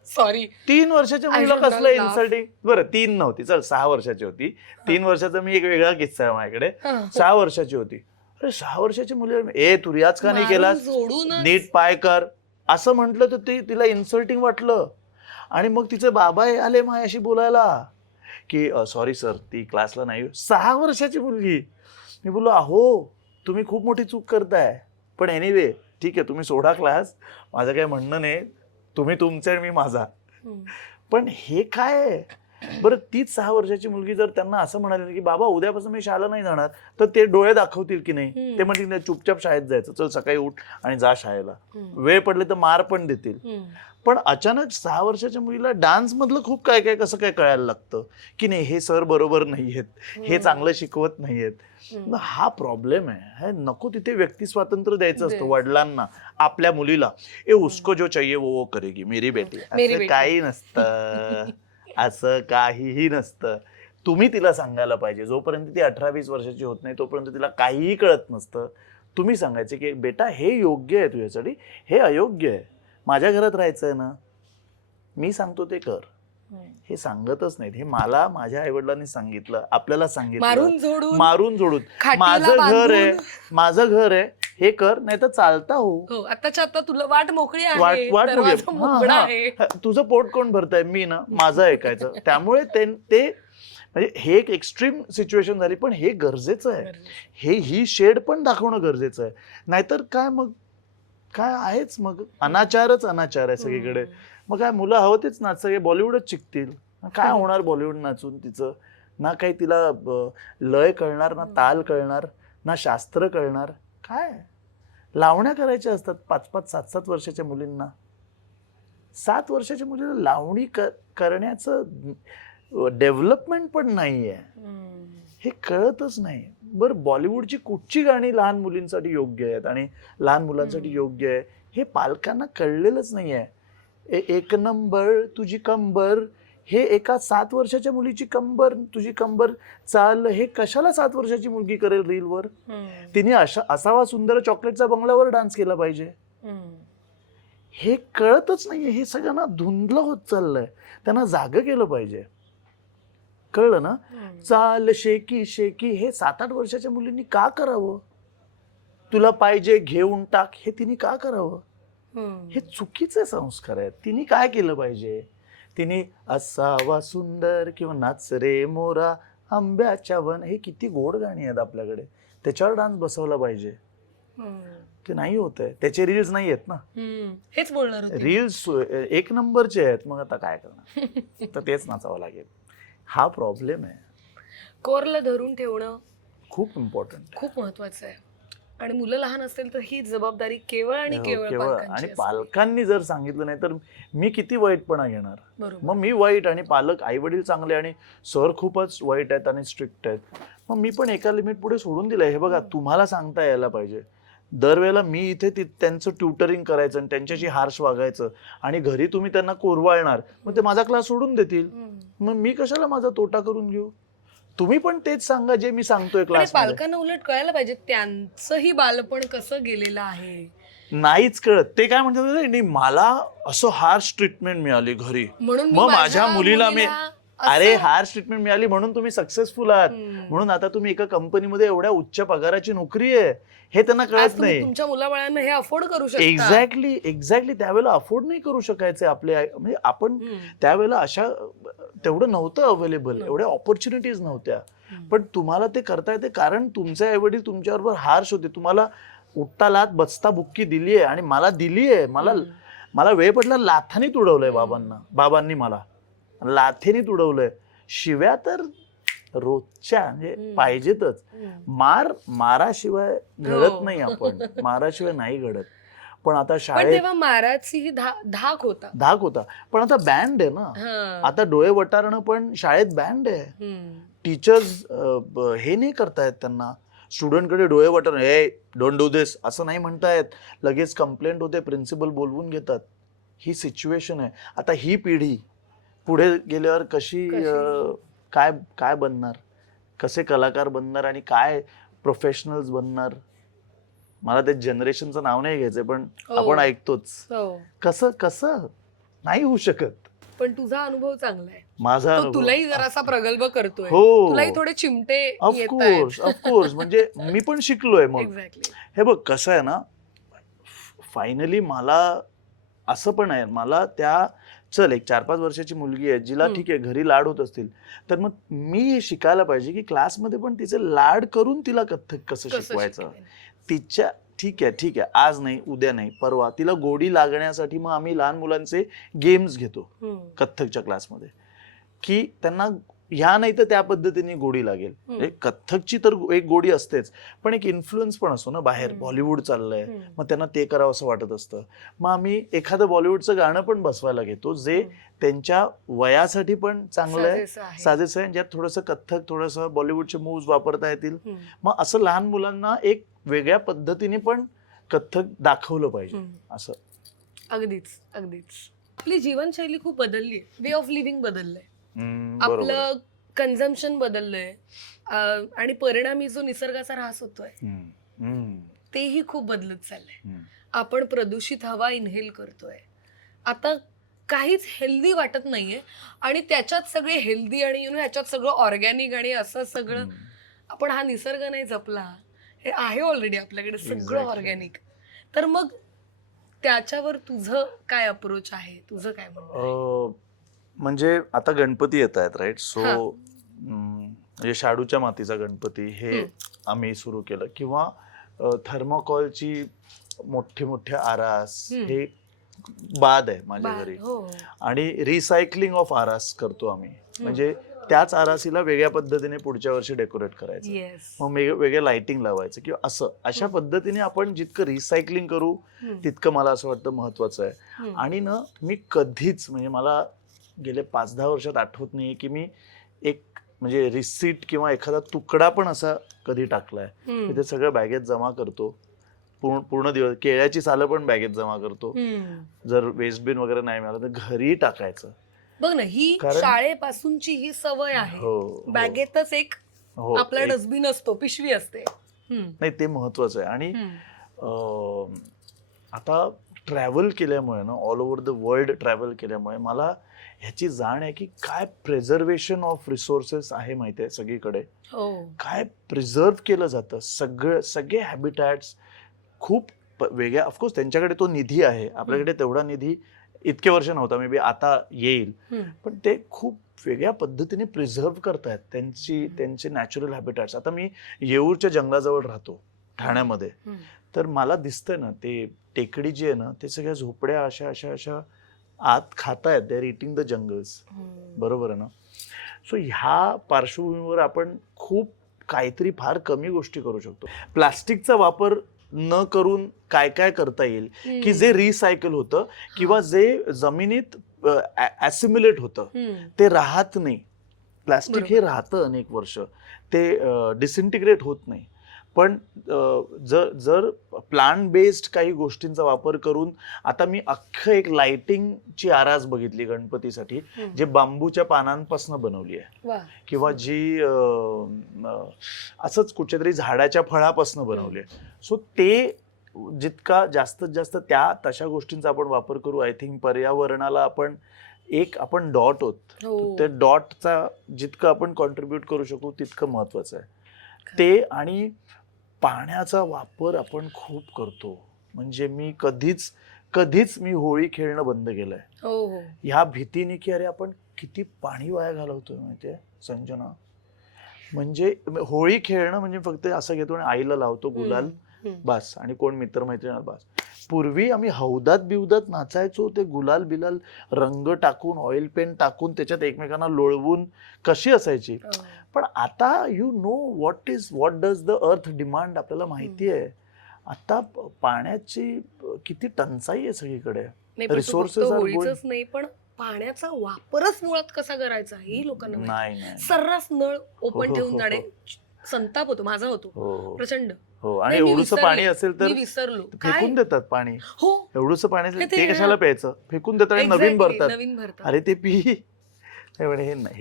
सॉरी, 3 वर्षाच्या मुलीला कसलं इन्सल्टिंग? बरं 3 नव्हती, चल 6 वर्षाची होती. 3 वर्षाचा मी एक वेगळा किस्सा आहे माझ्याकडे. 6 वर्षाची होती. अरे 6 वर्षाची मुली, तू रियाज का नाही केलास, नीट पाय कर असं म्हटलं तर तिला इन्सल्टिंग वाटलं. आणि मग तिचे बाबा आले माझ्याशी बोलायला की सॉरी सर ती क्लासला नाही. 6 वर्षाची मुलगी. मी बोललो अहो तुम्ही खूप मोठी चूक करताय, पण एनिवे ठीक आहे तुम्ही सोडा क्लास, माझं काही म्हणणं नाही, तुम्ही तुमचे आणि मी माझा. पण हे काय आहे बरं? तीच 6 वर्षाची मुलगी जर त्यांना असं म्हणाली की बाबा उद्यापासून मी शाळेला नाही जाणार, तर ते डोळे दाखवतील की नाही? ते म्हणतील चुपचाप शाळेत जायचं, चल सकाळी उठ आणि जा शाळेला, वेळ पडले तर मार पण देतील. पण अचानक 6 वर्षाच्या मुलीला डान्स मधलं खूप काय काय कसं काय कळायला लागतं की नाही हे सर बरोबर नाहीयेत, हे चांगलं शिकवत नाहीयेत. हा प्रॉब्लेम आहे. नको तिथे व्यक्ती स्वातंत्र्य द्यायचं असतं वडिलांना आपल्या मुलीला. उसको जो चाहिए वो करेगी मेरी बेटी, असं काही नसतं, असं काहीही नसतं. तुम्ही तिला सांगायला पाहिजे, जोपर्यंत ती 18-20 वर्षाची होत नाही तोपर्यंत तिला काहीही कळत नसतं. तुम्ही सांगायचे की बेटा हे योग्य आहे तुझ्यासाठी, हे अयोग्य आहे, माझ्या घरात राहायचंय ना, मी सांगतो ते कर. हे सांगतच नाहीत. हे मला माझ्या आईवडिलांनी सांगितलं, आपल्याला सांगितलं मारून झोडून, माझं घर आहे हे कर, नाही तर चालता हो. आताच्या आता तुला वाट मोकळी आहे, वाट तुझं पोट कोण भरताय? मी ना, माझं ऐकायचं. त्यामुळे ते म्हणजे हे एक एक्स्ट्रीम सिच्युएशन झाली, पण हे गरजेचं आहे. ही शेड पण दाखवणं गरजेचं आहे. नाहीतर काय मग काय आहेच, मग अनाचारच अनाचार आहे सगळीकडे. मग काय मुलं हवं तेच नाच, सगळे बॉलिवूडच शिकतील. काय होणार बॉलिवूड नाचून? तिचं ना काही तिला लय कळणार, ना ताल कळणार, ना शास्त्र कळणार. काय लावण्या करायच्या असतात 5-5, 7-7 वर्षाच्या मुलींना. 7 वर्षाच्या मुलीला लावणी करण्याचं डेव्हलपमेंट पण नाहीये, हे कळतच नाही. बरं बॉलिवूडची कुठची गाणी लहान मुलींसाठी योग्य आहेत आणि लहान मुलांसाठी योग्य आहे हे पालकांना कळलेलंच नाहीये. एक नंबर तुझी कंबर, हे एका 7 वर्षाच्या मुलीची कंबर, तुझी कंबर चाल, हे कशाला 7 वर्षाची मुलगी करेल रीलवर? तिने असावा सुंदर चॉकलेटचा बंगल्यावर डान्स केला पाहिजे. हे कळतच नाहीये. हे सगळ्यांना धुंदलं होत चाललंय. त्यांना जागं केलं पाहिजे. कळलं ना? चाल शेकी शेकी हे 7-8 वर्षाच्या मुलींनी का करावं? तुला पाहिजे घेऊन टाक हे तिने का करावं? हे चुकीचे संस्कार आहेत. तिने काय केलं पाहिजे? तिने असावा सुंदर किंवा नाच रे मोरा आंब्याच्या वन, हे किती गोड गाणी आहेत आपल्याकडे, त्याच्यावर डान्स बसवला पाहिजे. ते नाही होत आहे. त्याचे रील्स नाही आहेत ना, हेच बोलणार होते. रील्स 1 नंबरचे आहेत. मग आता काय करणार? तर तेच नाचावं लागेल. हा प्रॉब्लेम आहे. कोरला धरून ठेवणं खूप इम्पॉर्टंट, खूप महत्वाचं आहे. आणि मुलं लहान असतील तर ही जबाबदारी केवळ आणि केवळ आणि पालकांनी जर सांगितलं नाही तर मी किती वाईटपणा घेणार? मग मी वाईट आणि पालक आई वडील चांगले आणि सर खूपच वाईट आहेत आणि स्ट्रिक्ट आहेत, मग मी पण एका लिमिट पुढे सोडून दिलंय. हे बघा तुम्हाला सांगता यायला पाहिजे. दरवेळेला मी इथे त्यांचं ट्युटरिंग करायचं आणि त्यांच्याशी हार्श वागायचं आणि घरी तुम्ही त्यांना कोरवाळणार, मग ते माझा क्लास सोडून देतील. मग मी कशाला माझा तोटा करून घेऊ? तुम्ही पण तेच सांगा जे मी सांगतोय क्लास. पालकांना उलट कळायला पाहिजे त्यांचंही बालपण कसं गेलेलं आहे. नाहीच कळत. ते काय म्हणतात, मला असं हार्श ट्रीटमेंट मिळाली घरी, म्हणून मग माझ्या मुलीला मी अरे हार्श ट्रीटमेंट मिळाली म्हणून तुम्ही सक्सेसफुल आहात, हम्म. म्हणून आता तुम्ही एका कंपनीमध्ये एवढ्या उच्च पगाराची नोकरी आहे, हे त्यांना आज कळत तुम्ही नाही. तुमच्या मुलाबाळांना हे अफोर्ड करू शकता. एक्झॅक्टली त्यावेळेला अफोर्ड नाही करू शकायचे आपले म्हणजे आपण हम्म. त्यावेळेला अशा तेवढं नव्हतं अवेलेबल, नव्हतं. एवढ्या ऑपॉर्च्युनिटीज नव्हत्या. हम्म. पण तुम्हाला ते करता येते कारण तुमचे आईवडील तुमच्याबरोबर हार्श होते, तुम्हाला उठता लाथ बसता बुक्की दिलीये आणि मला दिलीये. मला वेळ पडला लाथानी तुडवलंय बाबांनी मला लाथेनी तुडवलंय. शिव्या तर रोजच्या म्हणजे पाहिजेतच. माराशिवाय घडत नाही आपण, माराशिवाय नाही घडत. पण आता पण शाळेत तेव्हा माराची ही धाक होता. धाक होता, पण आता बँड आहे ना. हा. आता डोळे वटारणं पण शाळेत बँड आहे. हम्म. टीचर्स हे नाही करतायत त्यांना, स्टुडंटकडे डोळे वटारणं, हे डोंट डू दिस असं नाही म्हणतायत. लगेच कंप्लेंट होते, प्रिन्सिपल बोलवून घेतात. ही सिच्युएशन आहे. आता ही पिढी पुढे गेल्यावर कशी काय काय बनणार, कसे कलाकार बनणार आणि काय प्रोफेशनल्स बनणार. मला ते जनरेशनचं नाव नाही घ्यायचंय पण हो. आपण ऐकतोच. हो. कसं नाही होऊ शकत. पण तुझा अनुभव चांगला आहे. माझा तो अनुभव- तुलाही जरासा प्रगल्भ करतोय. हो, तुलाही थोडे चिमटे ऑफकोर्स म्हणजे मी पण शिकलोय. मग एक्झॅक्टली. हे बघ कसं आहे ना, फायनली मला असं पण आहे, मला त्या चल एक 4-5 वर्षाची मुलगी आहे जिला ठीक आहे घरी लाड होत असतील, तर मग मी हे शिकायला पाहिजे की क्लासमध्ये पण तिचे लाड करून तिला कथ्थक कसं शिकवायचं. तिच्या ठीक आहे आज नाही उद्या नाही परवा तिला गोडी लागण्यासाठी मग आम्ही लहान मुलांचे गेम्स घेतो कथ्थकच्या क्लासमध्ये, की त्यांना ह्या नाही तर त्या पद्धतीने गोडी लागेल. म्हणजे कथ्थकची तर एक गोडी असतेच, पण एक इन्फ्लुएन्स पण असतो ना बाहेर. बॉलिवूड चाललंय, मग त्यांना ते करावं असं वाटत असतं. मग आम्ही एखादं बॉलिवूडचं गाणं पण बसवायला घेतो जे त्यांच्या वयासाठी पण चांगलं आहे, साजेसं आहे, ज्यात थोडंसं कथ्थक थोडंसं बॉलिवूडचे मूव्ज वापरता येतील. मग असं लहान मुलांना एक वेगळ्या पद्धतीने पण कथ्थक दाखवलं पाहिजे असं. अगदीच. आपली जीवनशैली खूप बदलली, वे ऑफ लिव्हिंग बदललंय, आपलं कन्झम्पशन बदललंय आणि परिणामी जो निसर्गाचा ऱ्हास होतोय तेही खूप बदलत चाललंय. आपण प्रदूषित हवा इनहेल करतोय. आता काहीच हेल्दी वाटत नाहीये आणि त्याच्यात सगळे हेल्दी आणि ह्याच्यात सगळं ऑर्गॅनिक आणि असं सगळं. आपण हा निसर्ग नाही जपला, हे आहे ऑलरेडी आपल्याकडे सगळं ऑर्गॅनिक. तर मग त्याच्यावर तुझं काय अप्रोच आहे, तुझं काय म्हणणं? म्हणजे आता गणपती येत आहेत राईट, सो म्हणजे शाडूच्या मातीचा गणपती हे आम्ही सुरू केलं, किंवा थर्मोकॉलची मोठ्या आरास हे बाद आहे माझ्या घरी. आणि रिसायकलिंग ऑफ आरास करतो आम्ही, म्हणजे त्याच आरासीला वेगळ्या पद्धतीने पुढच्या वर्षी डेकोरेट करायचं, मग वेगळं लाइटिंग लावायचं किंवा असं. अशा पद्धतीने आपण जितकं रिसायकलिंग करू तितकं मला असं वाटतं महत्वाचं आहे. आणि ना मी कधीच म्हणजे मला गेले 5-10 वर्षात आठवत नाहीये की मी एक म्हणजे रिसीट किंवा एखादा तुकडा पण असा कधी टाकलाय. ते सगळं बॅगेत जमा करतो पूर्ण दिवस. केळ्याची सालं पण बॅगेत जमा करतो. जर वेस्ट बिन वगैरे नाही मिळालं तर घरी टाकायचं. बघ ना, ही शाळेपासूनची ही सवय आहे. बॅगेतच एक आपला डस्टबिन असतो, पिशवी असते. नाही ते महत्वाचं आहे. आणि आता ट्रॅव्हल केल्यामुळे ना, all over the world travel केल्यामुळे मला ह्याची जाण आहे की काय प्रिझर्वेशन ऑफ रिसोर्सेस आहे माहिती आहे सगळीकडे. काय प्रिझर्व केलं जातं, सगळे हॅबिटॅट्स खूप वेगळ्या. ऑफकोर्स त्यांच्याकडे तो निधी आहे, आपल्याकडे तेवढा निधी इतके वर्ष नव्हता, मे बी आता येईल, पण ते खूप वेगळ्या पद्धतीने प्रिझर्व करतायत त्यांचे नॅचरल हॅबिटॅट्स. आता मी येऊरच्या जंगलाजवळ राहतो ठाण्यामध्ये, तर मला दिसतंय ना ते टेकडी जी आहे ना, ते सगळ्या झोपड्या अशा आत खातायत, they are eating the jungles. बरोबर आहे ना. सो ह्या पार्श्वभूमीवर आपण खूप काहीतरी फार कमी गोष्टी करू शकतो. प्लास्टिकचा वापर न करून काय करता येईल की जे रिसायकल होतं किंवा जे जमिनीत ॲसिम्युलेट होतं ते राहत नाही. प्लास्टिक हे राहतं अनेक वर्ष, ते डिसइंटिग्रेट होत नाही. पण जर प्लांट बेस्ड काही गोष्टींचा वापर करून, आता मी अख्खं एक लाइटिंगची आरास बघितली गणपतीसाठी, जे बांबूच्या पानांपासून बनवली आहे, किंवा जी असंच कुठच्या तरी झाडाच्या फळापासून बनवली आहे. सो ते जितका जास्तीत जास्त तशा गोष्टींचा आपण वापर करू, आय थिंक पर्यावरणाला आपण एक आपण डॉट होत, हो. त्या डॉटचा जितकं आपण कॉन्ट्रीब्युट करू शकू तितकं महत्वाचं आहे ते. आणि पाण्याचा वापर आपण खूप करतो. म्हणजे मी कधीच मी होळी खेळणं बंद केलंय हो हो ह्या भीतीने की अरे आपण किती पाणी वाया घालवतोय माहितीये संजना. म्हणजे होळी खेळणं म्हणजे फक्त असं घेतो आणि आईला लावतो गुलाल बस आणि कोण मित्रमैत्रिणी बस. पूर्वी आम्ही हौदात बिवदात नाचायचो, ते गुलाल बिलाल रंग टाकून ऑइल पेंट टाकून त्याच्यात एकमेकांना लोळवून कशी असायची. पण आता you know what does the earth demand, आपल्याला माहिती आहे आता पाण्याची किती टंचाई आहे सगळीकडे. नाही, पण रिसोर्सेस आर होळीचंच नाही, पण पाण्याचा वापरच मुळात कसा करायचा ही लोकांना माहिती. नाही. सर्रास नळ ओपन हो, ठेवून हो, जाणे हो. संताप होतो, माझा होतो हो प्रचंड. हो. आणि नाही, मी एवढूसं विसरले. पाणी असेल तर मी विसरलो काय फेकून देतात पाणी. हो एवढूसं पाणी असेल ते ते कशाला प्यायचं, फेकून देतात आणि नवीन exactly, भरतात. नवीन भरतात. अरे ते पी. हे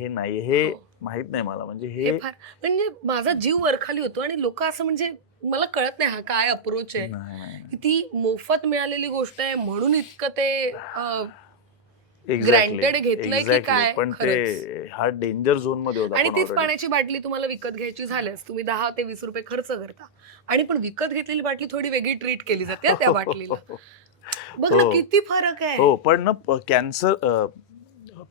नाही, हे हो. माहित नाही मला. म्हणजे हे हे फार म्हणजे माझा जीव वरखाली होतो आणि लोक असं म्हणजे मला कळत नाही हा काय अप्रोच आहे. नाही. की ती मोफत मिळालेली गोष्ट आहे म्हणून इतकं ते Exactly, granted घेतलंय की exactly. काय पण ते हा डेंजर झोन मध्ये होता. आणि आपण तीच already. पाण्याची बाटली तुम्हाला विकत घ्यायची झाल्यास तुम्ही 10 ते 20 रुपये खर्च करता आणि पण विकत घेतलेली बाटली थोडी वेगळी ट्रीट केली जाते हा त्या बाटलीला. बघ ना हो. किती फरक आहे. हो पण ना कॅन्सर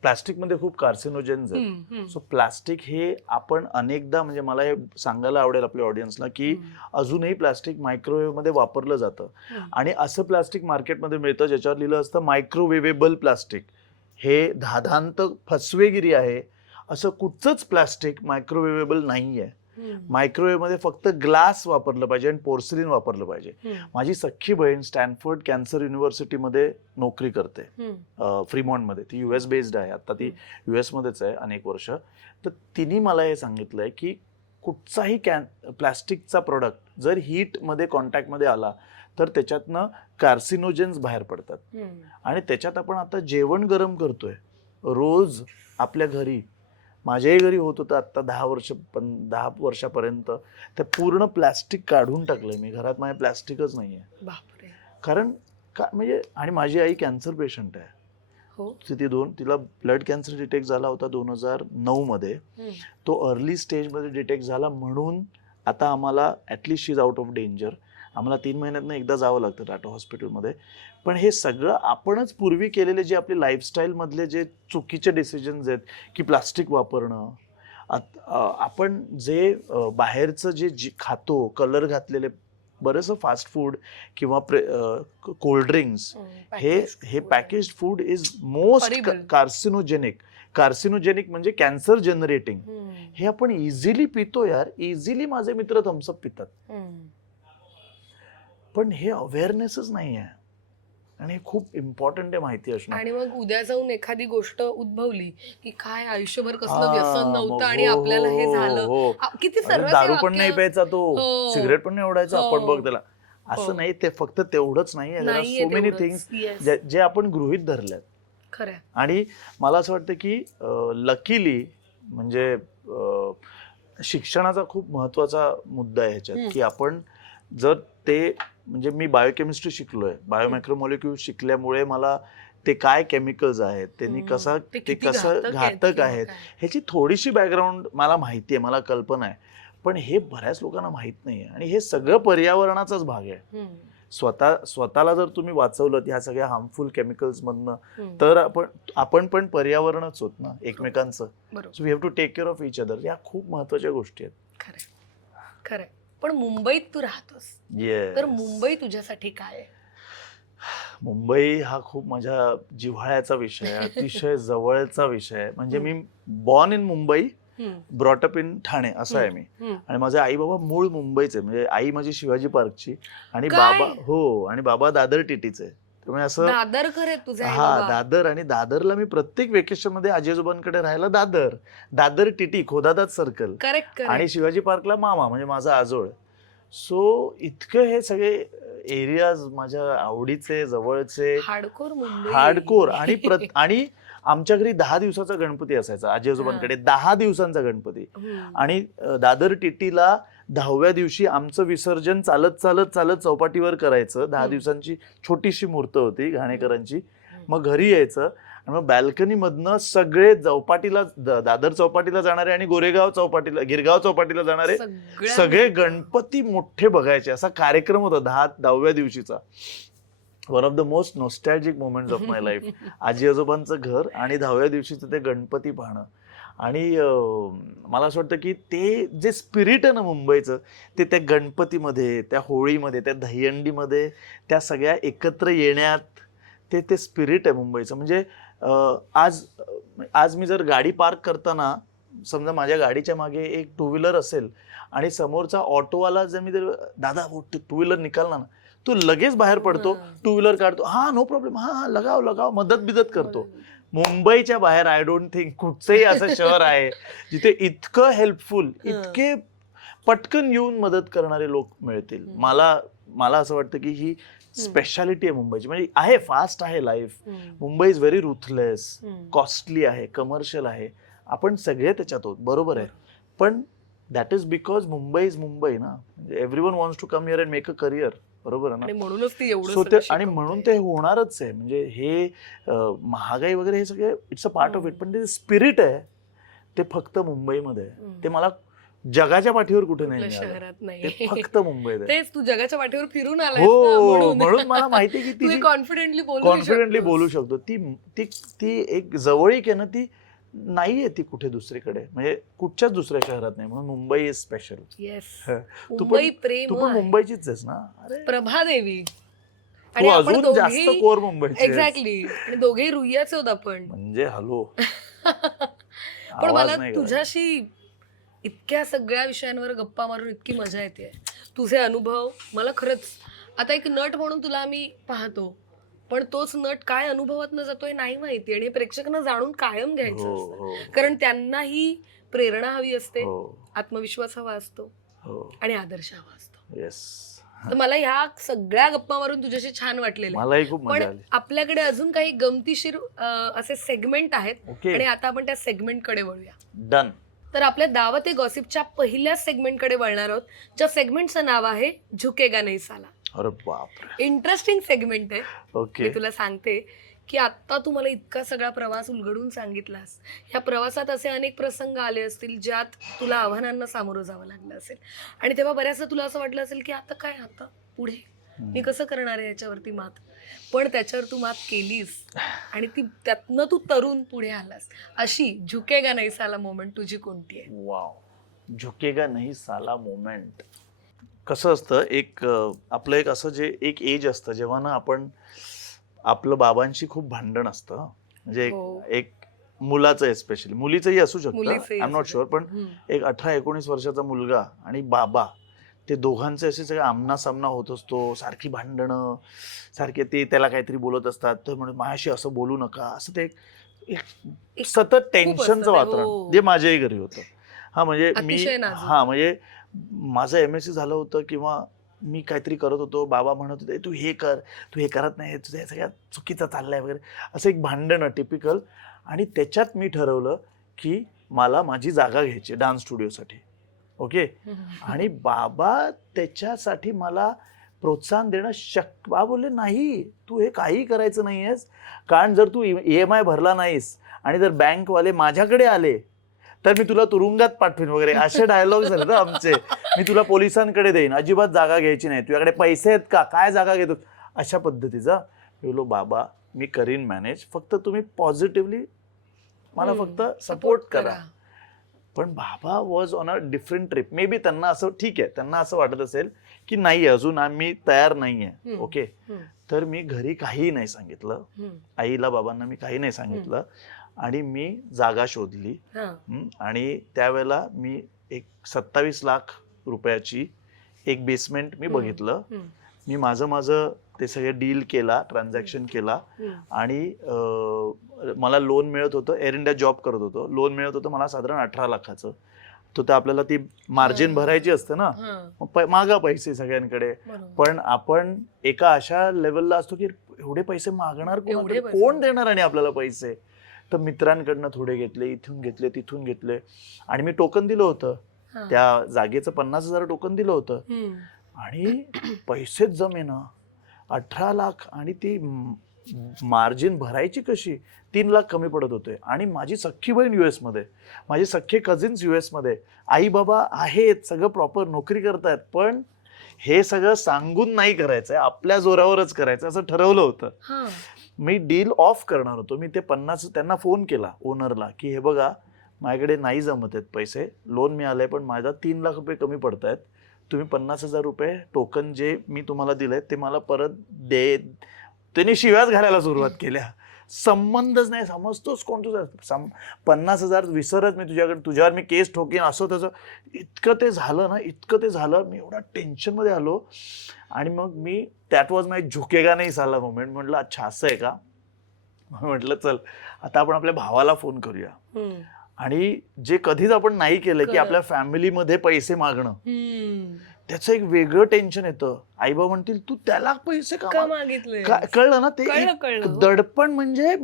प्लास्टिक मध्ये खूप कार्सिनोजेन्स आहेत. सो प्लास्टिक हे आपण अनेकदा, म्हणजे मला हे सांगायला आवडेल आपल्या ऑडियन्सला की अजूनही प्लास्टिक मायक्रोवेव्ह मध्ये वापरलं जातं. आणि असं प्लास्टिक मार्केटमध्ये मिळतं ज्याच्यावर लिहिलं असतं मायक्रोवेवेबल प्लास्टिक. हे धादांत फसवेगिरी आहे. असं कुठचंच प्लास्टिक मायक्रोवेवेबल नाहीये. मायक्रोवेव्ह मध्ये फक्त ग्लास वापरलं पाहिजे आणि पोर्सिलिन वापरलं पाहिजे. माझी सख्खी बहीण स्टॅनफोर्ड कॅन्सर युनिव्हर्सिटीमध्ये नोकरी करते, फ्रीमॉन्टमध्ये. ती US बेस्ड आहे, आता ती US मध्येच आहे अनेक वर्ष. तर तिने मला हे सांगितलंय की कुठचाही प्लास्टिकचा प्रोडक्ट जर हीटमध्ये कॉन्टॅक्टमध्ये आला तर त्याच्यातनं कार्सिनोजेन्स बाहेर पडतात. आणि त्याच्यात आपण आता जेवण गरम करतोय रोज आपल्या घरी. माझ्याही घरी होत होतं आता 10 वर्षापर्यंत. ते पूर्ण प्लास्टिक काढून टाकलंय मी. घरात माझ्या प्लास्टिकच नाहीये. बापरे. कारण म्हणजे आणि माझी आई कॅन्सर पेशंट आहे. हो तिला ब्लड कॅन्सर डिटेक्ट झाला होता 2009 मध्ये. तो अर्ली स्टेजमध्ये डिटेक्ट झाला म्हणून आता आम्हाला at least she is out of danger. आम्हाला 3 महिन्यातनं एकदा जावं लागतं टाटा हॉस्पिटलमध्ये. पण हे सगळं आपणच पूर्वी केलेले जे आपले लाईफस्टाईल मधले जे चुकीचे डिसिजन्स आहेत की प्लास्टिक वापरणं, आपण जे बाहेरचं जे खातो कलर घातलेले बरंचसं फास्ट फूड किंवा कोल्ड्रिंक्स, हे package food is most carcinogenic म्हणजे कॅन्सर जनरेटिंग. हे आपण इझिली पितो यार. इझिली माझे मित्र थम्सअप पितात. पण हे अवेअरनेसच नाही आहे आणि हे खूप इम्पॉर्टंट आहे माहिती असणं. आणि मग उद्या जाऊन एखादी गोष्ट उद्भवली की काय आयुष्यभर कसलं व्यसन नव्हतं आणि आपल्याला हे झालं. किती सर्रास दारू पण नाही प्यायचा तो, हो. सिगरेट पण नाही ओढायचा हो. आपण. बघ त्याला असं नाही. ते फक्त तेवढंच नाही, सो मेनी थिंग्स जे आपण गृहीत धरल्यात. खरं. आणि मला असं वाटतं की लकीली म्हणजे शिक्षणाचा खूप महत्वाचा मुद्दा आहे ह्याच्यात की आपण जर ते म्हणजे मी बायोकेमिस्ट्री शिकलोय, बायोमॅक्रोमॉलिक्यूल शिकल्यामुळे मला ते काय केमिकल्स आहेत, त्यांनी ते कसं घातक आहेत ह्याची थोडीशी बॅकग्राऊंड मला माहिती आहे, मला कल्पना आहे. पण हे बऱ्याच लोकांना माहित नाहीये आणि हे सगळं पर्यावरणाचाच भाग आहे. स्वतःला जर तुम्ही वाचवलं ह्या सगळ्या हार्मफुल केमिकल्स मधनं तर आपण पण पर्यावरणच होत ना एकमेकांचं. So we have to take care of each other. या खूप महत्वाच्या गोष्टी आहेत. खरं. पण मुंबईत तू राहतोस तर मुंबई तुझ्यासाठी काय आहे? मुंबई हा खूप माझ्या जिव्हाळ्याचा विषय आहे, अतिशय जवळचा विषय आहे. म्हणजे मी born in Mumbai, brought up in Thane असं आहे मी. आणि माझे आई बाबा मूळ मुंबईचे. म्हणजे आई माझी शिवाजी पार्कची आणि बाबा दादर टीटीचे. त्यामुळे असं दादर. आणि दादरला मी प्रत्येक वेकेशन मध्ये आजीआजोबांकडे राहायला दादर टीटी खोदादात सर्कल आणि शिवाजी पार्कला मामा म्हणजे माझा आजोळ. सो इतकं हे सगळे एरियाज माझ्या आवडीचे, जवळचे, हार्डकोर. आणि आमच्या घरी 10 दिवसाचा गणपती असायचा आजीआजोबांकडे, 10 दिवसांचा गणपती. आणि दादर टीटीला 10व्या दिवशी आमचं विसर्जन चालत चौपाटीवर करायचं. 10 दिवसांची छोटीशी मूर्त होती घाणेकरांची. मग घरी यायचं आणि मग बॅल्कनी मधनं सगळे चौपाटीला दादर चौपाटीला जाणारे आणि गिरगाव चौपाटीला जाणारे सगळे गणपती मोठे बघायचे. असा कार्यक्रम होता 10व्या दिवशीचा. One of the most nostalgic moments of my life. आजी आजोबांचं घर आणि 10व्या दिवशीचं ते गणपती पाहणं. आणि मला असं वाटतं की ते जे स्पिरिट आहे ना मुंबईचं, ते त्या गणपतीमध्ये, त्या होळीमध्ये, त्या दहीहंडीमध्ये, त्या सगळ्या एकत्र येण्यात ते स्पिरिट आहे मुंबईचं. म्हणजे आज मी जर गाडी पार्क करताना समजा माझ्या गाडीच्या मागे एक टू व्हीलर असेल आणि समोरचा ऑटोवाला जर मी दादा टू व्हीलर निकालना ना, तो लगेच बाहेर पडतो, टू व्हीलर काढतो, हा नो प्रॉब्लेम, हा लगाव मदत करतो. मुंबईच्या बाहेर आय डोंट थिंक कुठचंही असं शहर आहे जिथे इतकं हेल्पफुल, इतके पटकन येऊन मदत करणारे लोक मिळतील. मला असं वाटतं की ही स्पेशालिटी आहे मुंबईची. म्हणजे आहे, फास्ट आहे life. Mumbai is very ruthless, costly आहे, कमर्शियल आहे, आपण सगळे त्याच्यात आहोत, बरोबर आहे. पण that is because Mumbai is Mumbai ना. म्हणजे everyone wants to come here and make a career, बरोबर आहे ना. आणि म्हणून ते होणारच आहे. म्हणजे हे महागाई वगैरे हे सगळे it's a part of it, पण ते स्पिरिट आहे ते फक्त मुंबईमध्ये आहे. ते मला जगाच्या पाठीवर कुठे नाही शहरात नाही, ते फक्त मुंबईत आहे. तेच, तू जगाच्या पाठीवर फिरून आलाय. हो, म्हणून मला माहिती आहे की ती कॉन्फिडेंटली बोलू शकतो. ती एक जवळीक आहे ना, ती नाहीये ती कुठे दुसरीकडे, म्हणजे कुठच्याच दुसऱ्या शहरात नाही. म्हणून मुंबई इज स्पेशल. तू पण मुंबईचीच आहेस ना. प्रभादेवी आणि अजून जास्त कोर मुंबईची. एक्झॅक्टली. आणि दोघेही रुईयाचे होत आपण. म्हणजे हॅलो. पण मला तुझ्याशी इतक्या सगळ्या विषयांवर गप्पा मारून इतकी मजा येते. तुझे अनुभव मला खरंच, आता एक नट म्हणून तुला आम्ही पाहतो, पण तोच नट काय अनुभवात न जातोय नाही माहिती. आणि प्रेक्षकांना जाणून कायम घ्यायचं असतं, कारण त्यांनाही प्रेरणा हवी असते, आत्मविश्वास हवा असतो आणि आदर्श हवा असतो. येस. तर मला ह्या सगळ्या गप्पा मारून तुझ्याशी छान वाटलेलं. मलाही खूप मजा आली. आपल्याकडे अजून काही गमतीशीर असे सेगमेंट आहेत, आणि आता आपण त्या सेगमेंट कडे वळूया. डन. तर आपल्या दावते गॉसिपच्या पहिल्या सेगमेंट कडे वळणार आहोत, ज्या सेगमेंटचं नाव आहे झुकेगा नहीं साला. अरे बापरे, इंटरेस्टिंग सेगमेंट आहे. ओके. मी तुला सांगते की आता तू मला इतका सगळा प्रवास उलगडून सांगितलास. ह्या प्रवासात असे अनेक प्रसंग आले असतील ज्यात तुला आव्हानांना सामोरं जावं लागलं असेल, आणि तेव्हा बऱ्याचदा तुला असं वाटलं असेल की आता पुढे मी कसं करणार आहे याच्यावरती मात. पण त्याच्यावर तू मात केलीस आणि त्यातनं तू तरुण पुढे आलास. अशी झुकेगा नाही साला मोमेंट तुझी कोणती आहे? वाव, झुकेगा नहीं साला मोमेंट. कसं असतं, आपलं एक असं जे एक एज असतं जेव्हा ना आपण आपलं बाबांशी खूप भांडण असतं. म्हणजे एक मुलाचं, एस्पेशली मुलीचंही असू शकतं, आय एम नॉट शुअर, पण एक 18-19 वर्षाचा मुलगा आणि बाबा, ते दोघांचे असे सगळे आमना सामना होत असतो. सारखी भांडणं, सारखे ते त्याला काहीतरी बोलत असतात, तर म्हणून माझ्याशी असं बोलू नका, असं ते एक सतत टेन्शनचं वातावरण जे माझ्याही घरी होतं. म्हणजे म्हणजे माझं MSc झालं होतं किंवा मी काहीतरी करत होतो, बाबा म्हणत होते तू हे करत नाही, तुझं हे सगळ्यात चुकीचं चाललंय वगैरे, असं एक भांडण टिपिकल. आणि त्याच्यात मी ठरवलं की मला माझी जागा घ्यायची डान्स स्टुडिओसाठी. ओके. आणि बाबा त्याच्यासाठी मला प्रोत्साहन देणं बाबा बोलले नाही, तू हे काही करायचं नाहीयेस, कारण जर तू EMI भरला नाहीस आणि जर बँकवाले माझ्याकडे आले तर मी तुला तुरुंगात पाठवेन वगैरे, असे डायलॉग झाले ना आमचे. मी तुला पोलिसांकडे देईन, अजिबात जागा घ्यायची नाही, तुझ्याकडे पैसे आहेत का, काय जागा घेतो, अशा पद्धतीचा. मी बोललो बाबा मी करीन मॅनेज, फक्त तुम्ही पॉझिटिव्हली मला फक्त सपोर्ट करा. पण बाबा was on a different trip. May be त्यांना असं, ठीक आहे, त्यांना असं वाटत असेल की नाही अजून आम्ही तयार नाहीये. ओके. तर मी घरी काहीही नाही सांगितलं, आईला बाबांना मी काही नाही सांगितलं, आणि मी जागा शोधली. आणि त्यावेळेला मी एक 27 लाख रुपयाची एक बेसमेंट मी बघितलं. मी माझं ते सगळे डील केला, ट्रान्झॅक्शन केला, आणि मला लोन मिळत होतं. एअर इंडिया जॉब करत होतो, लोन मिळत होतं मला साधारण 18 लाखाचं. तर आपल्याला ती मार्जिन भरायची असते ना, मागा पैसे सगळ्यांकडे. पण आपण एका अशा लेवलला असतो की एवढे पैसे मागणार कोण देणार आणि आपल्याला पैसे. तर मित्रांकडनं थोडे घेतले, इथून घेतले, तिथून घेतले, आणि मी टोकन दिलं होतं, त्या जागेचं 50,000 टोकन दिलं होतं. आणि पैसेच जमेना, 18 लाख आणि ती मार्जिन भरायची कशी, 3 लाख कमी पडत होते. आणि माझी सख्खी बहीण US मध्ये, माझे सख्खे कझिन्स US मध्ये, आई बाबा आहेत, सगळं प्रॉपर नोकरी करतायत, पण हे सगळं सांगून नाही करायचंय, आपल्या जोरावरच करायचं असं ठरवलं होतं. मी डील ऑफ करणार होतो. मी ते 50 त्यांना फोन केला ओनरला की हे बघा माझ्याकडे नाही जमत आहेत पैसे, लोन मिळालंय पण माझा 3 लाख रुपये कमी पडतायत, तुम्ही 50,000 रुपये टोकन जे मी तुम्हाला दिलंय ते मला परत दे. त्यांनी शिव्याच घालायला सुरुवात केल्या. संबंधच नाही, समजतोस कोण तुझा, 50,000 विसरच मी तुझ्यावर मी केस ठोकेन असं तसं. इतकं ते झालं, मी एवढा टेन्शनमध्ये आलो. आणि मग मी दॅट वॉज माय झुकेगा नाही साला मोमेंट. म्हटलं अच्छा असं आहे का. म्हटलं चल आता आपण आपल्या भावाला फोन करूया. आणि जे कधीच आपण नाही केलं की आपल्या फॅमिलीमध्ये पैसे मागणं, त्याचं एक वेगळं टेन्शन येतं. आईबा म्हणतील तू त्याला पैसे का मागितले, कळलं ना ते दडपण. म्हणजे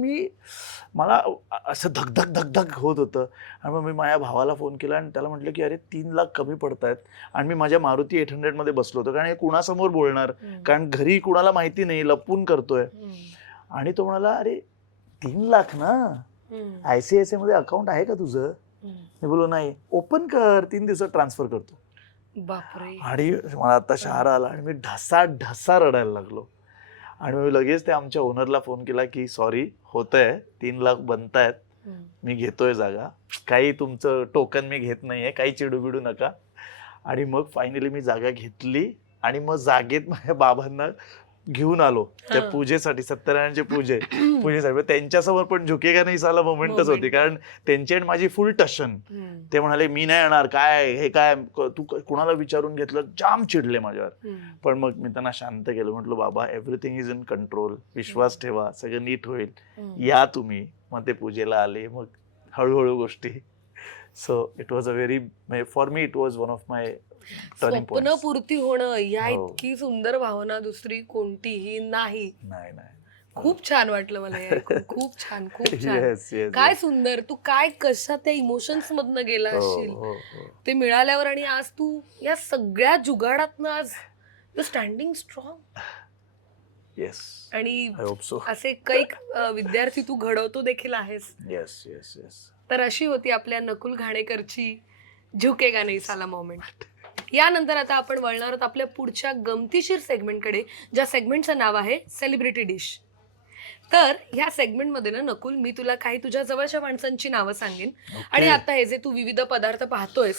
मला असं धगधग होत होतं. आणि मग मी माझ्या भावाला फोन केला आणि त्याला म्हटलं की अरे 3 लाख कमी पडतायत. आणि मी माझ्या मारुती 800 मध्ये बसलो होतो, कारण हे कुणासमोर बोलणार, कारण घरी कुणाला माहिती नाही, लपून करतोय. आणि तो म्हणाला अरे 3 लाख ना, ICICI मध्ये अकाउंट आहे का तुझं. मी बोललो नाही. ओपन कर, 3 दिवसात ट्रान्सफर करतो. बापरे. आणि मला आता शहारा आला आणि मी ढसा रडायला लागलो. आणि मी लगेच ते आमच्या ओनरला फोन केला की सॉरी होतंय, 3 लाख बनतायत, मी घेतोय जागा, काही तुमचं टोकन मी घेत नाहीये, काही चिडू नका. आणि मग फायनली मी जागा घेतली. आणि मग जागेत माझ्या बाबांना घेऊन आलो त्या पूजेसाठी, सत्यनारायणचे पूजेसाठी. त्यांच्यासमोर पण झुकेगा नाही साला मोमेंटच होती, कारण त्यांची आणि माझी फुल टशन. ते म्हणाले मी नाही येणार, काय हे काय तू कुणाला विचारून घेतलं, जाम चिडले माझ्यावर. पण मग मी त्यांना शांत केलं. म्हटलं बाबा एव्हरीथिंग इज इन कंट्रोल, विश्वास ठेवा, सगळं नीट होईल, या तुम्ही. मग ते पूजेला आले, मग हळूहळू गोष्टी. So it was a very, for me it was one of my स्वप्न पूर्ती होणं या इतकी सुंदर भावना दुसरी कोणतीही नाही. खूप छान वाटलं मला हे ऐकून. खूप छान. काय सुंदर. तू काय कशा त्या इमोशन्स मधनं गेला असशील ते मिळाल्यावर. आणि आज तू या सगळ्या जुगाडातनं आज यू स्टँडिंग स्ट्रॉंग. आणि असे काही विद्यार्थी तू घडवतो देखील आहेस. तर अशी होती आपल्या नकुल घाणेकरची झुकेगा नाही साला मोमेंट. यानंतर आता आपण वळणार आहोत आपल्या पुढच्या गमतीशीर सेगमेंटकडे, ज्या सेगमेंटचं नाव आहे सेलिब्रिटी डिश. तर ह्या सेगमेंटमध्ये ना नकुल, मी तुला काही तुझ्या जवळच्या माणसांची नावं सांगेन. आणि आता हे जे तू विविध पदार्थ पाहतोयस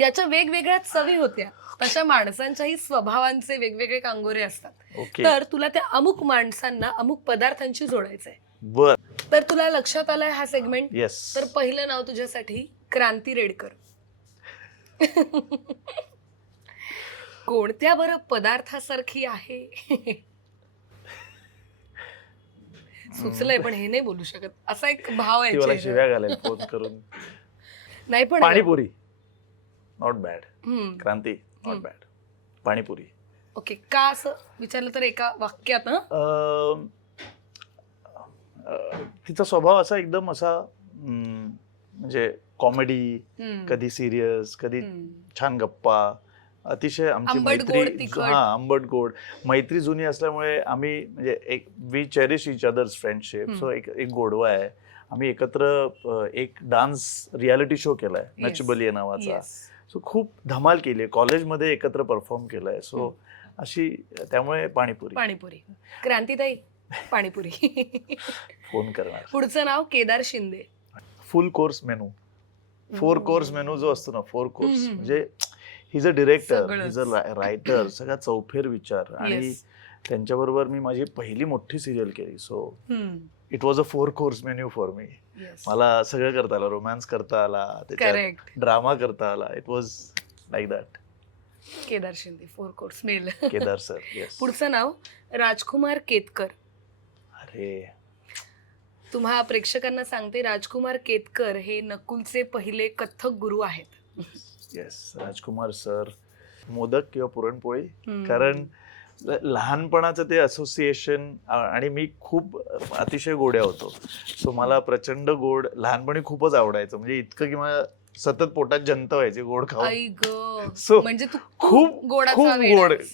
याच्या वेगवेगळ्या चवी होत्या, तशा माणसांच्याही स्वभावांचे वेगवेगळे कांगोरे असतात. तर तुला त्या अमुक माणसांना अमुक पदार्थांशी जोडायचंय. तर तुला लक्षात आलाय हा सेगमेंट. तर पहिलं नाव तुझ्यासाठी क्रांती रेडकर. कोणत्या बरं पदार्थासारखी आहे. सुचलंय पण हे नाही बोलू शकत, असा एक भाव आहे. शिव्या घालायला फोन करून. नाही पण panipuri not bad, Kranti not bad, panipuri. Okay, का असं विचारलं तर एका वाक्यात. तिचा स्वभाव असा एकदम असा म्हणजे कॉमेडी, कधी सिरियस, कधी छान गप्पा, अतिशय आमची मैत्री. आंबट गोड मैत्री जुनी असल्यामुळे आम्ही म्हणजे एक we cherish each others friendship. So एक गोडवा आहे. आम्ही एकत्र एक डान्स रियालिटी शो केलाय नच बलिये नावाचा. सो खूप धमाल केली आहे, कॉलेजमध्ये एकत्र परफॉर्म केलाय. सो अशी, त्यामुळे पाणीपुरी. क्रांतीताई पाणीपुरी. फोन करणार. पुढचं नाव Kedar Shinde. Full course menu. 4 course menu जो असतो ना, 4 कोर्स म्हणजे he is a director, he is a writer, सगळा चौफेर विचार. आणि त्यांच्याबरोबर मी माझी पहिली मोठी सिरियल केली. So it was a 4 course menu for me. मला सगळं करता आलं, रोमॅन्स करता आला, त्याच्यात ड्रामा करता आला. It was like that. Kedar Shinde 4 course meal. Kedar sir. पुढचं नाव राजकुमार केतकर. अरे, तुम्हा प्रेक्षकांना सांगते, राजकुमार केतकर हे नकुलचे पहिले कथ्थक गुरु आहेत. राजकुमार सर. मोदक किंवा पुरणपोळी, कारण लहानपणाचं ते असोसिएशन. आणि मी खूप अतिशय गोड्या होतो. सो मला प्रचंड गोड लहानपणी खूपच आवडायचं. म्हणजे इतकं की मला सतत पोटात जंत व्हायचे गोड खाऊन. सो म्हणजे खूप गोड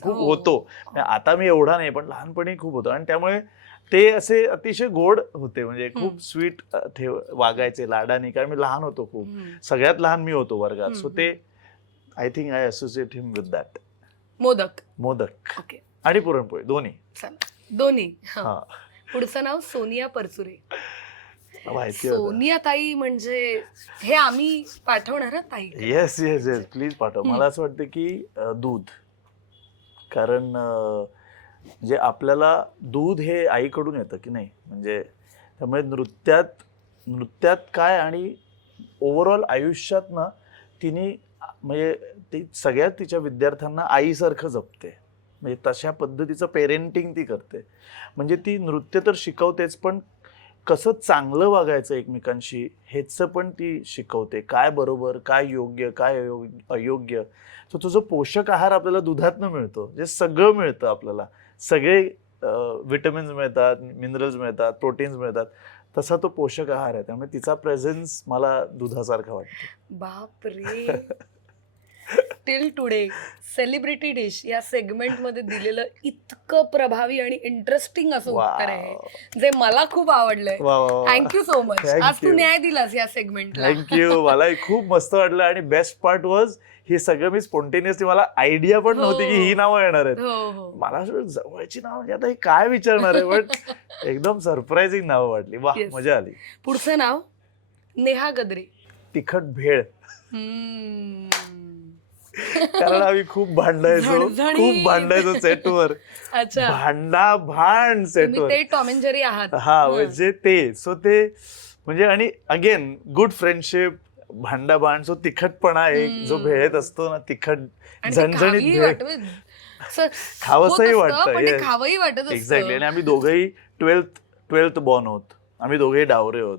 होतो. आता मी एवढा नाही, पण लहानपणी खूप होतो. आणि त्यामुळे ते असे अतिशय गोड होते, म्हणजे खूप स्वीट वागायचे लाडाने, कारण मी लहान होतो खूप, सगळ्यात लहान मी होतो वर्गात. सो ते I think I associate him with that. Modak okay. आणि पुरणपोळी दोन्ही. दोन्ही. हा. पुढचं नाव सोनिया परचुरे. माहिती होतं. सोनिया ताई म्हणजे हे आम्ही पाठवणार हा ताई. येस येस येस, प्लीज पाठव. मला असं वाटतं की दूध, कारण म्हणजे आपल्याला दूध हे आईकडून येतं की नाही, म्हणजे त्यामुळे नृत्यात काय आणि ओव्हरऑल आयुष्यात ना तिने म्हणजे ती सगळ्यात तिच्या विद्यार्थ्यांना आईसारखं जपते, म्हणजे तशा पद्धतीचं पेरेंटिंग ती करते. म्हणजे ती नृत्य तर शिकवतेच, पण कसं चांगलं वागायचं एकमेकांशी ह्याचं पण ती शिकवते, काय बरोबर, काय योग्य, काय अयोग्य. सो तुझं पोषक आहार आपल्याला दुधातनं मिळतो, जे सगळं मिळतं आपल्याला, सगळे विटॅमिन्स मिळतात, मिनरल्स मिळतात, प्रोटीन्स मिळतात, तसा तो पोषक आहार आहे. त्यामुळे तिचा प्रेझेन्स मला दुधासारखा वाटतो. बापरे. टिल टुडे सेलिब्रिटी डिश या सेगमेंट मध्ये दिलेलं इतकं प्रभावी आणि इंटरेस्टिंग असं उत्तर आहे, जे मला खूप आवडलंय. Thank you so much. आज तू न्याय दिलास या सेगमेंटला. थँक्यू. मलाही खूप मस्त वाटलं. आणि बेस्ट पार्ट वॉज हे सगळं मी स्पॉन्टेनियसली, मला आयडिया पण नव्हती की ही नावं येणार आहेत. मला असं जवळची नाव म्हणजे आता हे काय विचारणार आहे, बट एकदम सरप्राइझिंग नावं वाटली. वा, मजा आली. पुढचं नाव नेहा गद्रे. तिखट भेळ. कारण आम्ही खूप भांडायचो सेटवर. भांड सेटवर. टॉम अँड जेरी आहात. हा, म्हणजे ते सो ते म्हणजे, आणि अगेन गुड फ्रेंडशिप, भांडाभांड. सो तिखटपणा एक जो भेळेत असतो ना, तिखट झणझणीत भेळ, खावंसही वाटतं. एक्झॅक्टली. आणि आम्ही दोघंही 12th बॉर्न आहोत, आम्ही दोघेही डावरे आहोत.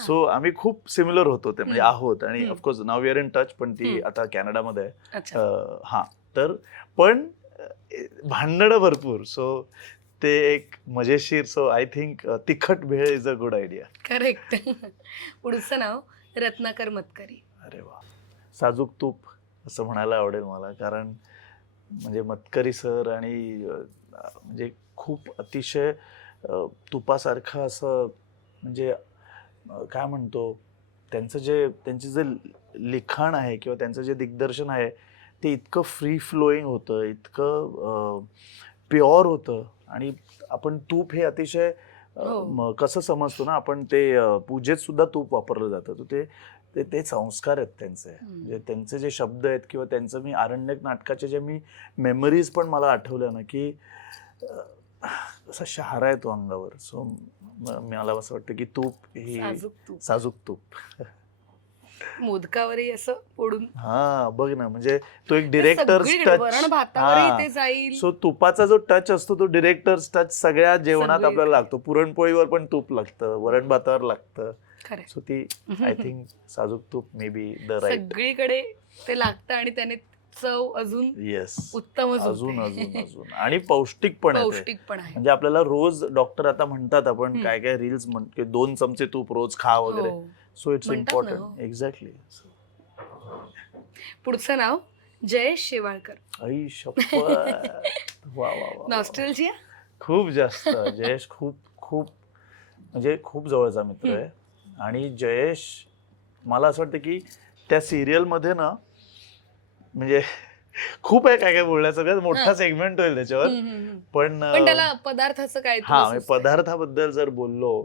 सो आम्ही खूप सिमिलर होतो ते, म्हणजे आहोत. आणि ऑफकोर्स नाव वी आर इन टच, पण ती आता कॅनडामध्ये आहे. हा, तर पण भांडणं भरपूर. सो ते एक मजेशीर. So I think tikhat bhel is a good idea. Correct. पुढचं नाव रत्नाकर मतकरी. अरे वा. साजूक तूप असं म्हणायला आवडेल मला, कारण म्हणजे मतकरी सर आणि म्हणजे खूप अतिशय तुपासारखं असं, म्हणजे काय म्हणतो, त्यांचं जे लिखाण आहे किंवा त्यांचं जे दिग्दर्शन आहे ते इतकं फ्री फ्लोईंग होतं, इतकं प्युअर होतं. आणि आपण तूप हे अतिशय कसं समजतो ना, आपण ते पूजेत सुद्धा तूप वापरलं जातं. तर ते संस्कार आहेत त्यांचे, म्हणजे त्यांचे जे शब्द आहेत किंवा त्यांचं, मी आरण्यक नाटकाचे जे मी मेमरीज पण मला आठवल्या ना, की असा शहारा येतो अंगावर. सो मला असं वाटतं की तूप ही साजूक तूप. मोदकावरही असं पडून. हा, बघ ना, म्हणजे तो एक डिरेक्टर्स टच. सो तुपाचा जो टच असतो तो डिरेक्टर्स टच सगळ्या जेवणात आपल्याला लागतो. पुरणपोळीवर पण तूप लागतं, वरण भातावर लागतं. सो ती आय थिंक साजूक तूप मे बी द राईट. सगळीकडे ते लागतं आणि त्याने चव अजून उत्तमच अजून. आणि पौष्टिक पण आहे. म्हणजे आपल्याला रोज डॉक्टर आता म्हणतात, आपण काय काय रील्स म्हणतो, 2 चमचे तूप रोज खा वगैरे. So it's important. एक्झॅक्टली. पुढचं नाव जयेश शेवाळकर. आई शपथ. वा. नॉस्टॅल्जिया खूप जास्त. जयेश खूप म्हणजे खूप जवळचा मित्र आहे. आणि जयेश, मला असं वाटतं की त्या सिरियल मध्ये ना, म्हणजे खूप आहे काय बोलण्याचं, सगळ्यात मोठा सेगमेंट होईल त्याच्यावर. पण त्याला पदार्थाचं काय, पदार्थाबद्दल जर बोललो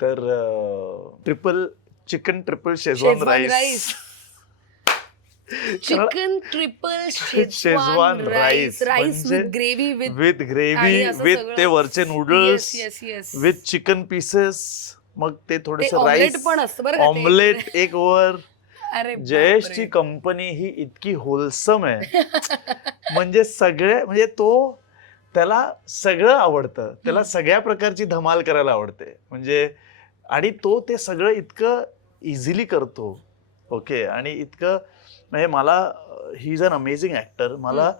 तर chicken triple Schezwan rice. Chicken triple Schezwan rice with gravy, with ते वरचे नूडल्स, विथ चिकन पीसेस, मग ते थोडंसं राईस पण असतं, ऑमलेट एक वर. जयेशची कंपनी ही इतकी होलसम आहे, म्हणजे म्हणजे त्याला सगळं आवडतं, त्याला सगळ्या प्रकारची धमाल करायला आवडते, म्हणजे. आणि तो ते सगळं इतकं इझिली करतो. ओके. आणि इतकं, म्हणजे मला, he is an amazing actor. मला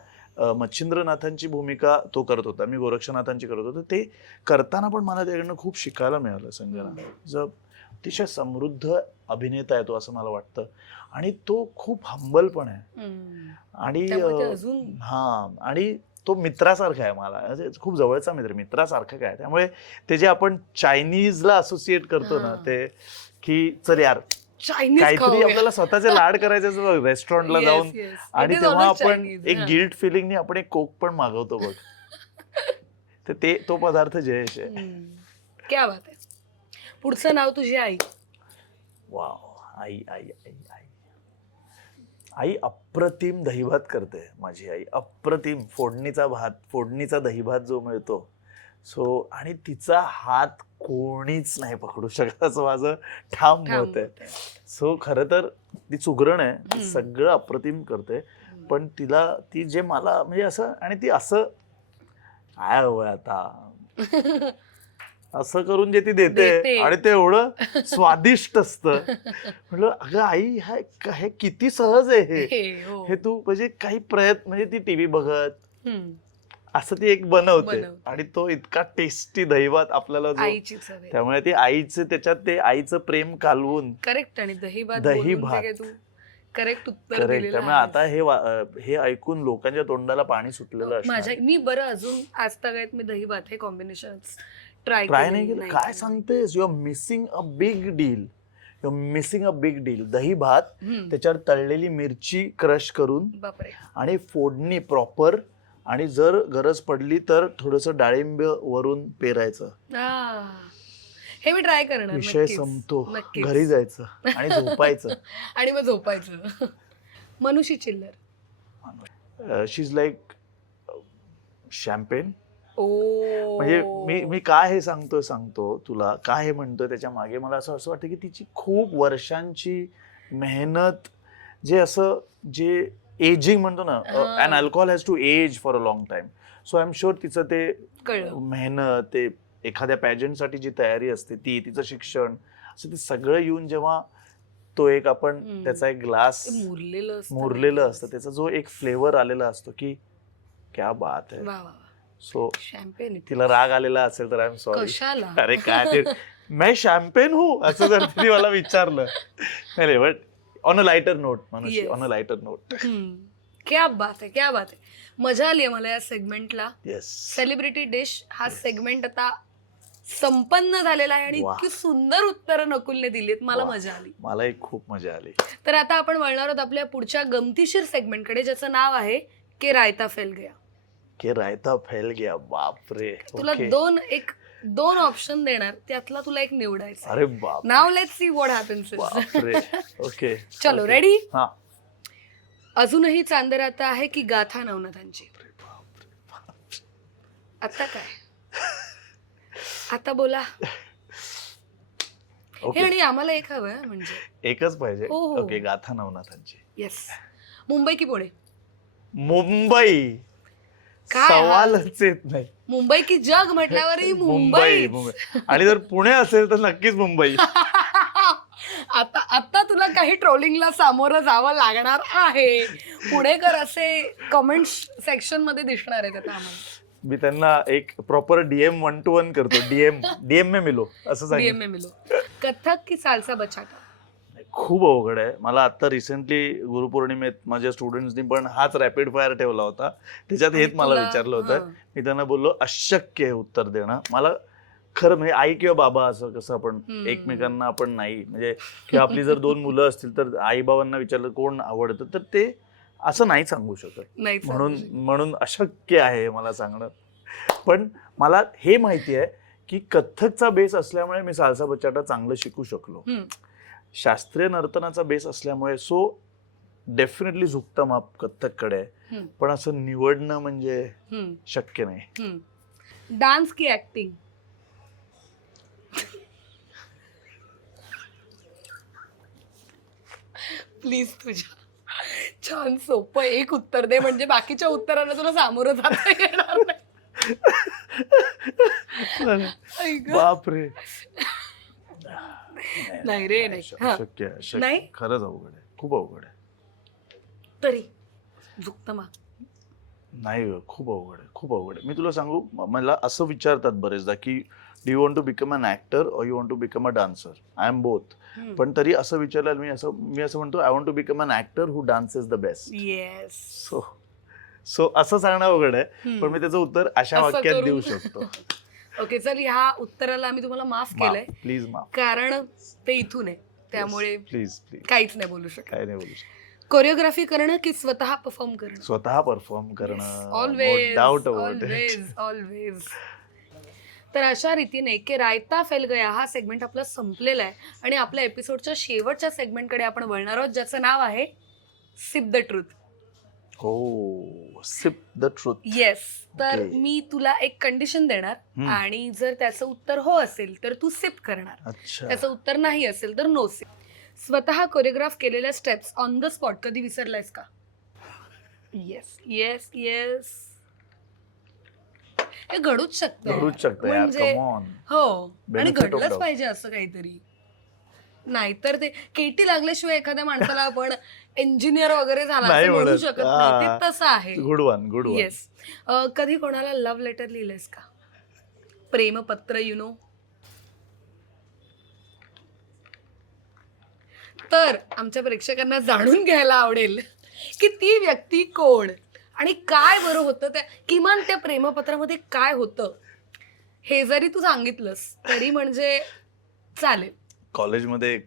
मच्छिंद्रनाथांची भूमिका तो करत होता, मी गोरक्षनाथांची करत होतो. ते करताना पण मला त्याकडनं खूप शिकायला मिळालं. संजना अतिशय समृद्ध अभिनेता आहे तो, असं मला वाटतं. आणि तो खूप हंबल पण आहे. आणि आणि तो मित्रासारखा आहे मला, म्हणजे खूप जवळचा मित्रासारखा काय. त्यामुळे ते जे आपण चायनीजला असोसिएट करतो ना, ते की चल यार चायनीज काहीतरी आपल्याला स्वतःचे लाड करायचे रेस्टॉरंटला जाऊन, आणि तेव्हा आपण एक गिल्ट फिलिंगनी आपण एक कोक पण मागवतो बघ. तर ते तो पदार्थ जयेश आहे. क्या बात आहे. पुढचं नाव तुझी आई. वाव. आई आई आई आई आई अप्रतिम दहीभात करते माझी आई. अप्रतिम फोडणीचा दहीभात जो मिळतो, सो आणि तिचा हात कोणीच नाही पकडू शकत असं माझं ठाम मत आहे. सो खरं तर ती सुगरण आहे, ती सगळं अप्रतिम करते. पण ती जे मला म्हणजे असं, आणि ती असं काय हवंय आता असं करून जे ती देते, आणि ते एवढं स्वादिष्ट असतं. म्हटलं अगं आई हे किती सहज आहे हे तू म्हणजे काही प्रयत्न, म्हणजे ती टीव्ही बघत असं ती एक बनवते, आणि तो इतका टेस्टी दहीभात आपल्याला जो, त्यामुळे ती आईचं त्याच्यात ते आईचं प्रेम कालवून. करेक्ट. आणि दहीभात करेक्ट उत्तर. त्यामुळे आता हे ऐकून लोकांच्या तोंडाला पाणी सुटलेलं असणार. मी बरं अजून आजतागायत मी दहीभात हे कॉम्बिनेशन ट्राय नाही केलं. काय सांगतेस, you are missing a big deal. दही भात, त्याच्यावर तळलेली मिरची क्रश करून, आणि फोडणी प्रॉपर, आणि जर गरज पडली तर थोडस डाळिंब वरून पेरायचं. हे मी ट्राय करणार. विषय संपतो. घरी जायचं आणि झोपायचं. आणि मग झोपायचं. मनुषी चिल्लर. शी इज लाईक शॅम्पेन. म्हणजे मी काय हे सांगतो तुला, काय हे म्हणतोय त्याच्या मागे मला असं वाटतं की तिची खूप वर्षांची मेहनत, जे एजिंग म्हणतो ना, and alcohol has to age for a long time. So I am sure तिचं ते मेहनत, ते एखाद्या पॅजंटसाठी जी तयारी असते, तिचं शिक्षण, असं ते सगळं येऊन जेव्हा तो एक आपण त्याचा एक ग्लास मुरलेलं असतं, त्याचा जो एक फ्लेवर आलेला असतो, की क्या बात आहे. सो तिला राग आलेला असेल तर आय एम सॉरी. अरे काय ते मैं शॅम्पेन हूँ असं जर तिने मला विचारलं. नाही, but on a lighter note, मनुष्य, ऑन अ लाइटर नोट. क्या बात आहे. मजा आली मला या सेगमेंटला. येस. सेलिब्रिटी डिश हा सेगमेंट आता संपन्न झालेला आहे, आणि इतकी सुंदर उत्तरं नकुलने दिलीत. मला मजा आली. मलाही खूप मजा आली. तर आता आपण वळणार आहोत आपल्या पुढच्या गमतीशीर सेगमेंटकडे, ज्याचं नाव आहे के रायता फैल गया. बापरे. तुला दोन ऑप्शन देणार, त्यातला तुला एक निवडायचा. अरे बाप. Now let's see what happens. Okay, चलो रेडी. हा. अजूनही चांदराता आहे की गाथा नवनाथांची. आता काय, आता बोला. आणि आम्हाला एक हवंय, म्हणजे एकच पाहिजे. ओके, गाथा नवनाथांची. येस. मुंबई की पुणे? मुंबई. सवालच येत नाही. मुंबई की जग म्हटल्यावरही मुंबई. आणि जर पुणे असेल तर नक्कीच मुंबई. आता तुला काही ट्रोलिंगला सामोरं जावं लागणार आहे. पुणेकर असे कमेंट सेक्शन मध्ये दिसणार आहेत आता आम्हाला. मी त्यांना एक प्रॉपर DM 1-to-1 करतो. डीएम में मिलो असं सांगितलं. कथक की सालसा बचाटा? खूप अवघड आहे. मला आता रिसेंटली गुरुपौर्णिमेत माझ्या स्टुडंट्सनी पण हाच रॅपिड फायर ठेवला होता. त्याच्यात हेच मला विचारलं होतं. मी त्यांना बोललो अशक्य आहे उत्तर देणं. मला खरं म्हणजे आई किंवा बाबा असं कसं आपण एकमेकांना आपण नाही, म्हणजे किंवा आपली जर 2 मुलं असतील तर आई बाबांना विचारलं कोण आवडतं, तर ते असं नाही सांगू शकत. म्हणून अशक्य आहे मला सांगणं. पण मला हे माहिती आहे की कथ्थकचा बेस असल्यामुळे मी सालसा बचाटा चांगलं शिकू शकलो. शास्त्रीय नर्तनाचा बेस असल्यामुळे सो डेफिनेटली झुकतं माप कथ्थककडे. पण असं निवडणं म्हणजे शक्य नाही. डान्स की ऍक्टिंग? प्लीज तुझ्या छान सोपं एक उत्तर दे, म्हणजे बाकीच्या उत्तरांना तुला सामोरं जाता येणार नाही. बापरे. नाही रे, नाही. शक्य नाही. खरंच अवघड आहे, खूप अवघड आहे. तरी झुकतं मा नाही, खूप अवघड आहे. मी तुला सांगू, मला असं विचारतात बरेचदा की do you want to become an actor or you want to become a dancer? I am both. पण तरी असं विचारलं मी असं म्हणतो, I want to become an actor who dances the best. Yes. So so असं सांगणं अवघड आहे, पण मी त्याचं उत्तर अशा असं वाक्यात करून. देऊ शकतो. ओके, चल ह्या उत्तराला आम्ही तुम्हाला माफ केलंय प्लीज माफ. कारण ते इथून आहे, त्यामुळे प्लीज प्लीज काहीच नाही बोलू शकत. काय नाही बोलू शकत. कोरिओग्राफी करणं की स्वतः परफॉर्म करणं? स्वतः परफॉर्म करणं, always doubt about it. Always always. तर अशा रीतीने की रायता फैल गया हा सेगमेंट आपला संपलेला आहे आणि आपल्या एपिसोडच्या शेवटच्या सेगमेंटकडे आपण वळणार आहोत, ज्याचं नाव आहे सिप द ट्रूथ. हो, सिप द ट्रूथ. येस. तर Okay. मी तुला एक कंडिशन देणार आणि जर त्याचं उत्तर हो असेल तर तू सिप करणार, अच्छा. त्याचं उत्तर नाही असेल तर नो सिप. स्वतः कोरिओग्राफ केलेल्या स्टेप्स ऑन द स्पॉट कधी विसरलायस का? Yes yes yes. हे घडूच शकतं. घडूच शकतं यार, म्हणजे कम ऑन. हो, आणि Benefit of घडलंच doubt. पाहिजे असं काहीतरी. नाहीतर ते केटी लागल्याशिवाय एखाद्या माणसाला आपण इंजिनियर वगैरे झाला नाही असं म्हणू म्हणत. शकत नाही. हा. ते तसं आहे. Good one, good one. Yes. कधी कोणाला लव्ह लेटर लिहिलंयस का? प्रेमपत्र, यु नो. तर आमच्या प्रेक्षकांना जाणून घ्यायला आवडेल की ती व्यक्ती कोण आणि काय बरं होतं, त्या किमान त्या प्रेमपत्रामध्ये काय होतं हे जरी तू सांगितलंस तरी म्हणजे चालेल. कॉलेजमध्ये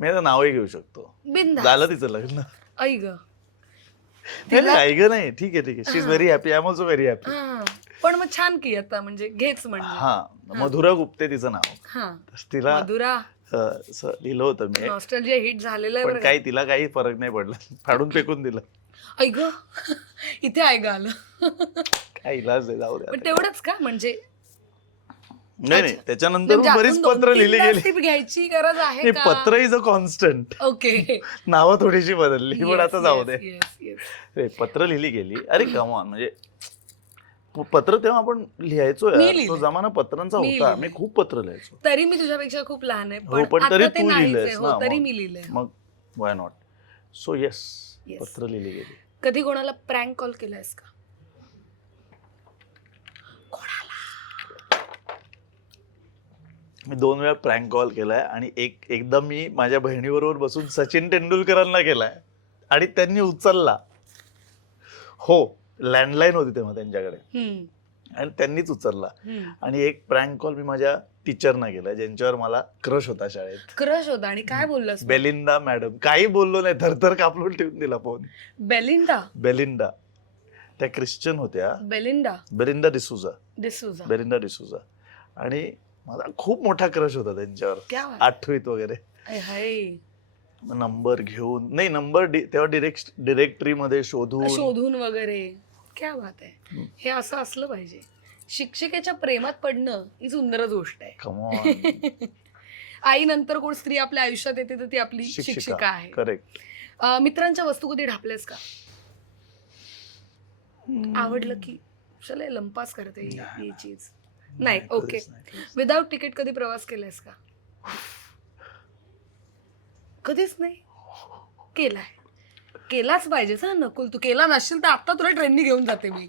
मी आता नावही घेऊ शकतो. बिंदास. झालं तिचं लग्न. ऐक ग. नाही ग, नाही, ठीक आहे ठीक आहे. She is very happy. I am also very happy. हा, पण मग छान की आता म्हणजे घेच म्हणजे. हा, मधुरा गुप्ते तिचं नाव. हा, तर तिला मधुरा असं लिहिलं होतं मी, नॉस्टॅल्जिया हिट झालेलं आहे पण बरं काही तिला काही फरक नाही पडला. फाडून फेकून दिलं. का? ऐक ग. इथे ऐक आलं. काय इलाज आहे, जाऊ पण द्या. तेवढंच का म्हणजे नाही नाही, त्याच्यानंतर म्हणजे बरीच अजून पत्र लिहिली 2-3दा गेली. tip घ्यायची गरज आहे हे का? पत्र इज अ कॉन्स्टंट. ओके. नावं थोडीशी बदलली, पण आता जाऊ दे. रे, पत्र लिहिली गेली. अरे कम ऑन, म्हणजे पत्र तेव्हा आपण लिहायचो मी यार. लिहिलंय. तो जमाना पत्रांचा मी होता. लिहिलंय. मी खूप पत्र लिहायचो. तरी मी तुझ्यापेक्षा खूप लहान आहे, हो, पण आता तरी ते तू नाहीच आहे. लिहिलंयस हो, ना, तरी मग. मी लिहिलंय. मग why not. So yes, Yes. पत्र लिहिली गेली. कधी कोणाला प्रँक कॉल केलायस का? मी 2 वेळा प्रँक कॉल केलाय आणि एकदा मी माझ्या बहिणीबरोबर बसून सचिन तेंडुलकरांना केलाय आणि त्यांनी उचलला. हो, लँडलाईन होती तेव्हा त्यांच्याकडे आणि त्यांनीच उचलला. आणि एक प्रँक कॉल मी माझ्या टीचरना केलाय, ज्यांच्यावर मला क्रश होता शाळेत. क्रश होता आणि काय बोललास? Belinda madam. काही बोललो नाही, थरथर कापलून ठेवून दिला फोन. बेलिंडा. बेलिंडा, त्या ख्रिश्चन होत्या. Belinda Belinda D'Souza. D'Souza. Belinda D'Souza. आणि माझा खूप मोठा क्रश होता त्यांच्यावर, क्या बात. 8वीत वगैरे. I high. नंबर घेऊन, नाही नंबर तेव्हा डिरेक्टरी मध्ये शोधून वगैरे. क्या बात आहे. हे असं असलं पाहिजे. शिक्षिकेच्या प्रेमात पडणं ही सुंदरच गोष्ट आहे. Come on. आई नंतर कोण स्त्री आपल्या आयुष्यात येते तर ती आपली शिक्षिका आहे. करेक्ट. मित्रांच्या वस्तू कधी ढापलेस का? आवडलं की चले लंपास करते ही चीज. नाही. ओके. विदाउट तिकीट कधी प्रवास केलायस का? कधीच नाही केलाय. केलाच पाहिजे ना नकुल. तू केला नसशील तर आता तुला ट्रेननी घेऊन जाते मी.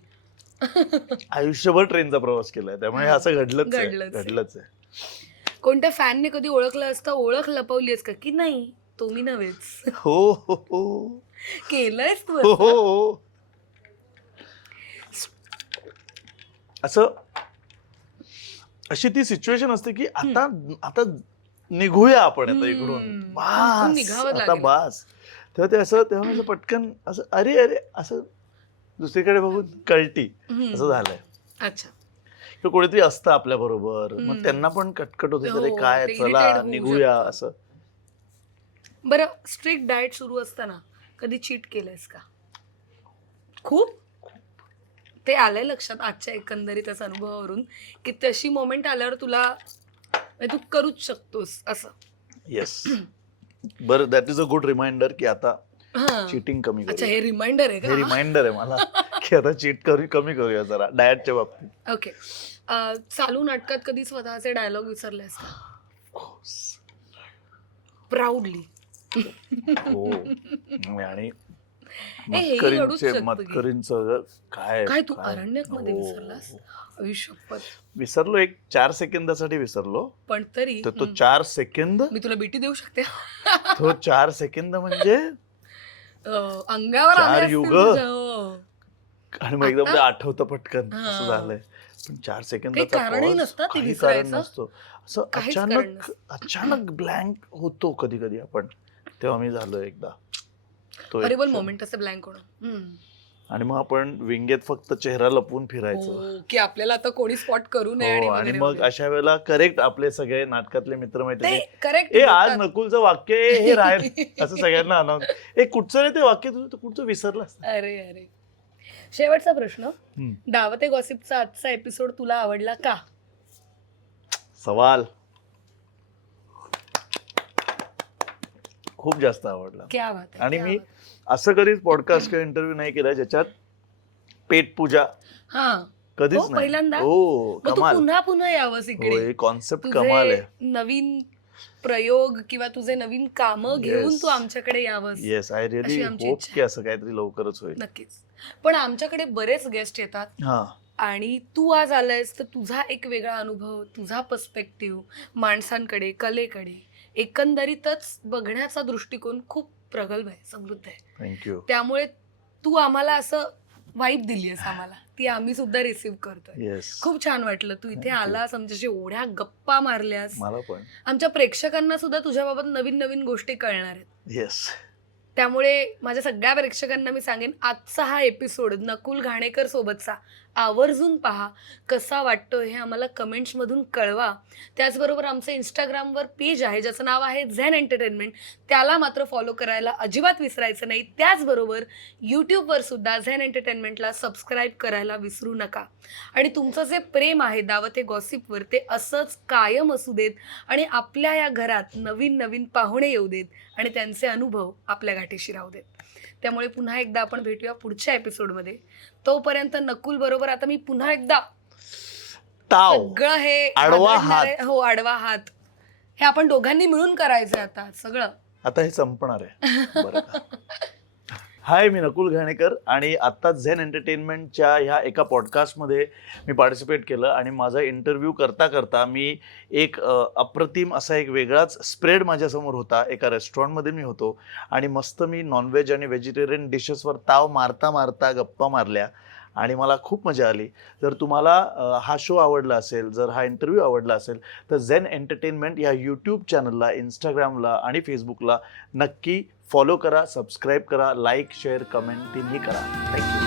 आयुष्यभर ट्रेनचा प्रवास केलाय, त्यामुळे हे असं घडलंच आहे. कोणत्या फॅनने कधी ओळखलं असतं, ओळख लपवलीस का की नाही तो मी नव्हेच? हो हो हो. केलंयस तू हो असं? हो. असं अशी ती सिच्युएशन असते की आता आता निघूया आपण आता इकडून, बास निघावं आता लागेल. बास. तेव्हा ते असं, तेव्हा असं पटकन असं अरे अरे असं दुसरीकडे बघून कळटी असं झालंय. अच्छा. किंवा कोणीतरी असतं आपल्या बरोबर, मग त्यांना पण कटकट होते, हो, अरे काय ते चला irritate होऊ निघूया शकतं. असं. बरं, स्ट्रिक्ट डाएट सुरू असताना कधी चीट केलंयस का? खूप ते आलंय लक्षात आजच्या एकंदरीतच अनुभवावरून की तशी मोमेंट आल्यावर तुला म्हणजे तू करूच शकतोस असं. येस. बरं, that is a good reminder की आता हां. चिटिंग कमी अच्छा, करूया. हे रिमाइंडर आहे हे का? रिमाइंडर आहे मला की आता चीट कमी करूया जरा डाएटच्या बाबतीत. ओके. चालू नाटकात कधी स्वतःचे डायलॉग विसरलेस का? प्राऊडली. हो. आणि हेही घडूच शकतं की. मतकरींचं काय काय तू अरण्यकमध्ये हो, विसरलास? हो. आयुष्यपत. विसरलो, एक 4 सेकंदासाठी विसरलो. पण तरी तर तो 4 सेकंद, मी तुला बीटी देऊ शकते. तो 4 सेकंद म्हणजे अंगावर चार आले असतील युग. तुझ्या, हो. आणि मग एकदम ते आता? आठवतं पटकन हा. असं झालंय. पण 4 काही सेकंदाचा कारणही pause, नसतं ते काही कारण विसरायचं. नसतं. असं काहीच कारण अचानक नसतं. अचानक ब्लँक होतो कधी कधी आपण. तेव्हा मी झालो एकदा तो एक हॉरिबल क्षण. मोमेंट असं ब्लँक होणं. आणि मग आपण विंगेत फक्त चेहरा लपवून फिरायचो. हो, की आपल्याला आता कोणी स्पॉट करू नये आणि हो, आणि वगैरे मग वगैरे. अशा वेळेला करेक्ट आपले सगळे नाटकातले ते मित्रमैत्रिणी, करेक्ट ए आज नकुलचं वाक्य आहे, हे राहील असं सगळ्यांना अनाउन्स. ए कुठचं रे ते वाक्य, तुझं तू कुठचं विसरलास? अरे अरे, शेवटचा प्रश्न. हम्म. दावते गॉसिपचा आजचा एपिसोड तुला आवडला का? सवाल खूप जास्त आवडला. क्या बात आहे, आणि क्या मी बात. असं कधीच पॉडकास्ट किंवा इंटरव्ह्यू नाही केला ज्याच्यात पेट पूजा हा, कधीच हो, नाही. पहिल्यांदा? हो, मग तू कमाल. पुन्हा पुन्हा यावंस हो, इकडे. हे कॉन्सेप्ट कमाल तुझे आहे. नवीन प्रयोग किंवा तुझे नवीन कामं घेऊन Yes. तू आमच्याकडे यावंस. येस, आय रिअली अशी आमची होप इच्छा की असं काहीतरी लवकरच होईल. नक्कीच. पण आमच्याकडे बरेच गेस्ट येतात हा, आणि तू आज आलायस तर तुझा एक वेगळा अनुभव, तुझा पर्स्पेक्टिव्ह माणसांकडे, कलेकडे, एकंदरीतच बघण्याचा दृष्टिकोन खूप प्रगल्भ आहे, समृद्ध आहे. थँक्यू. त्यामुळे तू आम्हाला असं वाईब दिलीयस आम्हाला, ती आम्ही सुद्धा रिसीव्ह करतोय. येस, खूप छान वाटलं तू इथे Thank you. आलास, आमच्याशी एवढ्या गप्पा मारल्यास. मला पण. आमच्या प्रेक्षकांना सुद्धा तुझ्याबाबत नवीन नवीन गोष्टी कळणार आहेत. येस, त्यामुळे माझ्या सगळ्या प्रेक्षकांना मी सांगेन, आजचा हा एपिसोड नकुल घाणेकर सोबतचा आवर्जून पहा. कसा वाटतो हे आम्हाला कमेंट्समधून कळवा. त्याचबरोबर आमचं इंस्टाग्रामवर पेज आहे ज्याचं नाव आहे झेन एंटरटेनमेंट, त्याला मात्र फॉलो करायला अजिबात विसरायचं नाही. त्याचबरोबर यूट्यूबवर सुद्धा झेन एंटरटेनमेंटला सबस्क्राईब करायला विसरू नका. आणि तुमचं जे प्रेम आहे दावते गॉसिपवर ते असंच कायम असू देत आणि आपल्या या घरात नवीन नवीन पाहुणे येऊ देत आणि त्यांचे अनुभव आपल्या गाठीशी राहू देत. त्यामुळे पुन्हा एकदा आपण भेटूया पुढच्या एपिसोडमध्ये. तोपर्यंत नकुल बरोबर आता मी पुन्हा एकदा ताव सगळं हे आडवा हादरणार आहे. हो, आडवा हात हे आपण दोघांनी मिळून करायचंय आता सगळं. आता हे संपणार आहे बरं का? हाय, मी नकुल घाणेकर आणि आत्ता झेन एंटरटेनमेंटच्या ह्या एका पॉडकास्टमध्ये मी पार्टिसिपेट केलं आणि माझा इंटरव्ह्यू करता करता मी एक अप्रतिम असा एक वेगळाच स्प्रेड माझ्यासमोर होता. एका रेस्टॉरंटमध्ये मी होतो आणि मस्त मी नॉनव्हेज आणि व्हेजिटेरियन डिशेसवर ताव मारता मारता गप्पा मारल्या आणि मला खूप मजा आली. जर तुम्हाला हा शो आवडला असेल, जर हा इंटरव्ह्यू आवडला असेल तर झेन एंटरटेनमेंट या यूट्यूब चॅनलला, इंस्टाग्रामला आणि फेसबुकला नक्की फॉलो करा, सबस्क्राईब करा, लाईक, शेअर, कमेंट तिन्ही करा. थँक्यू.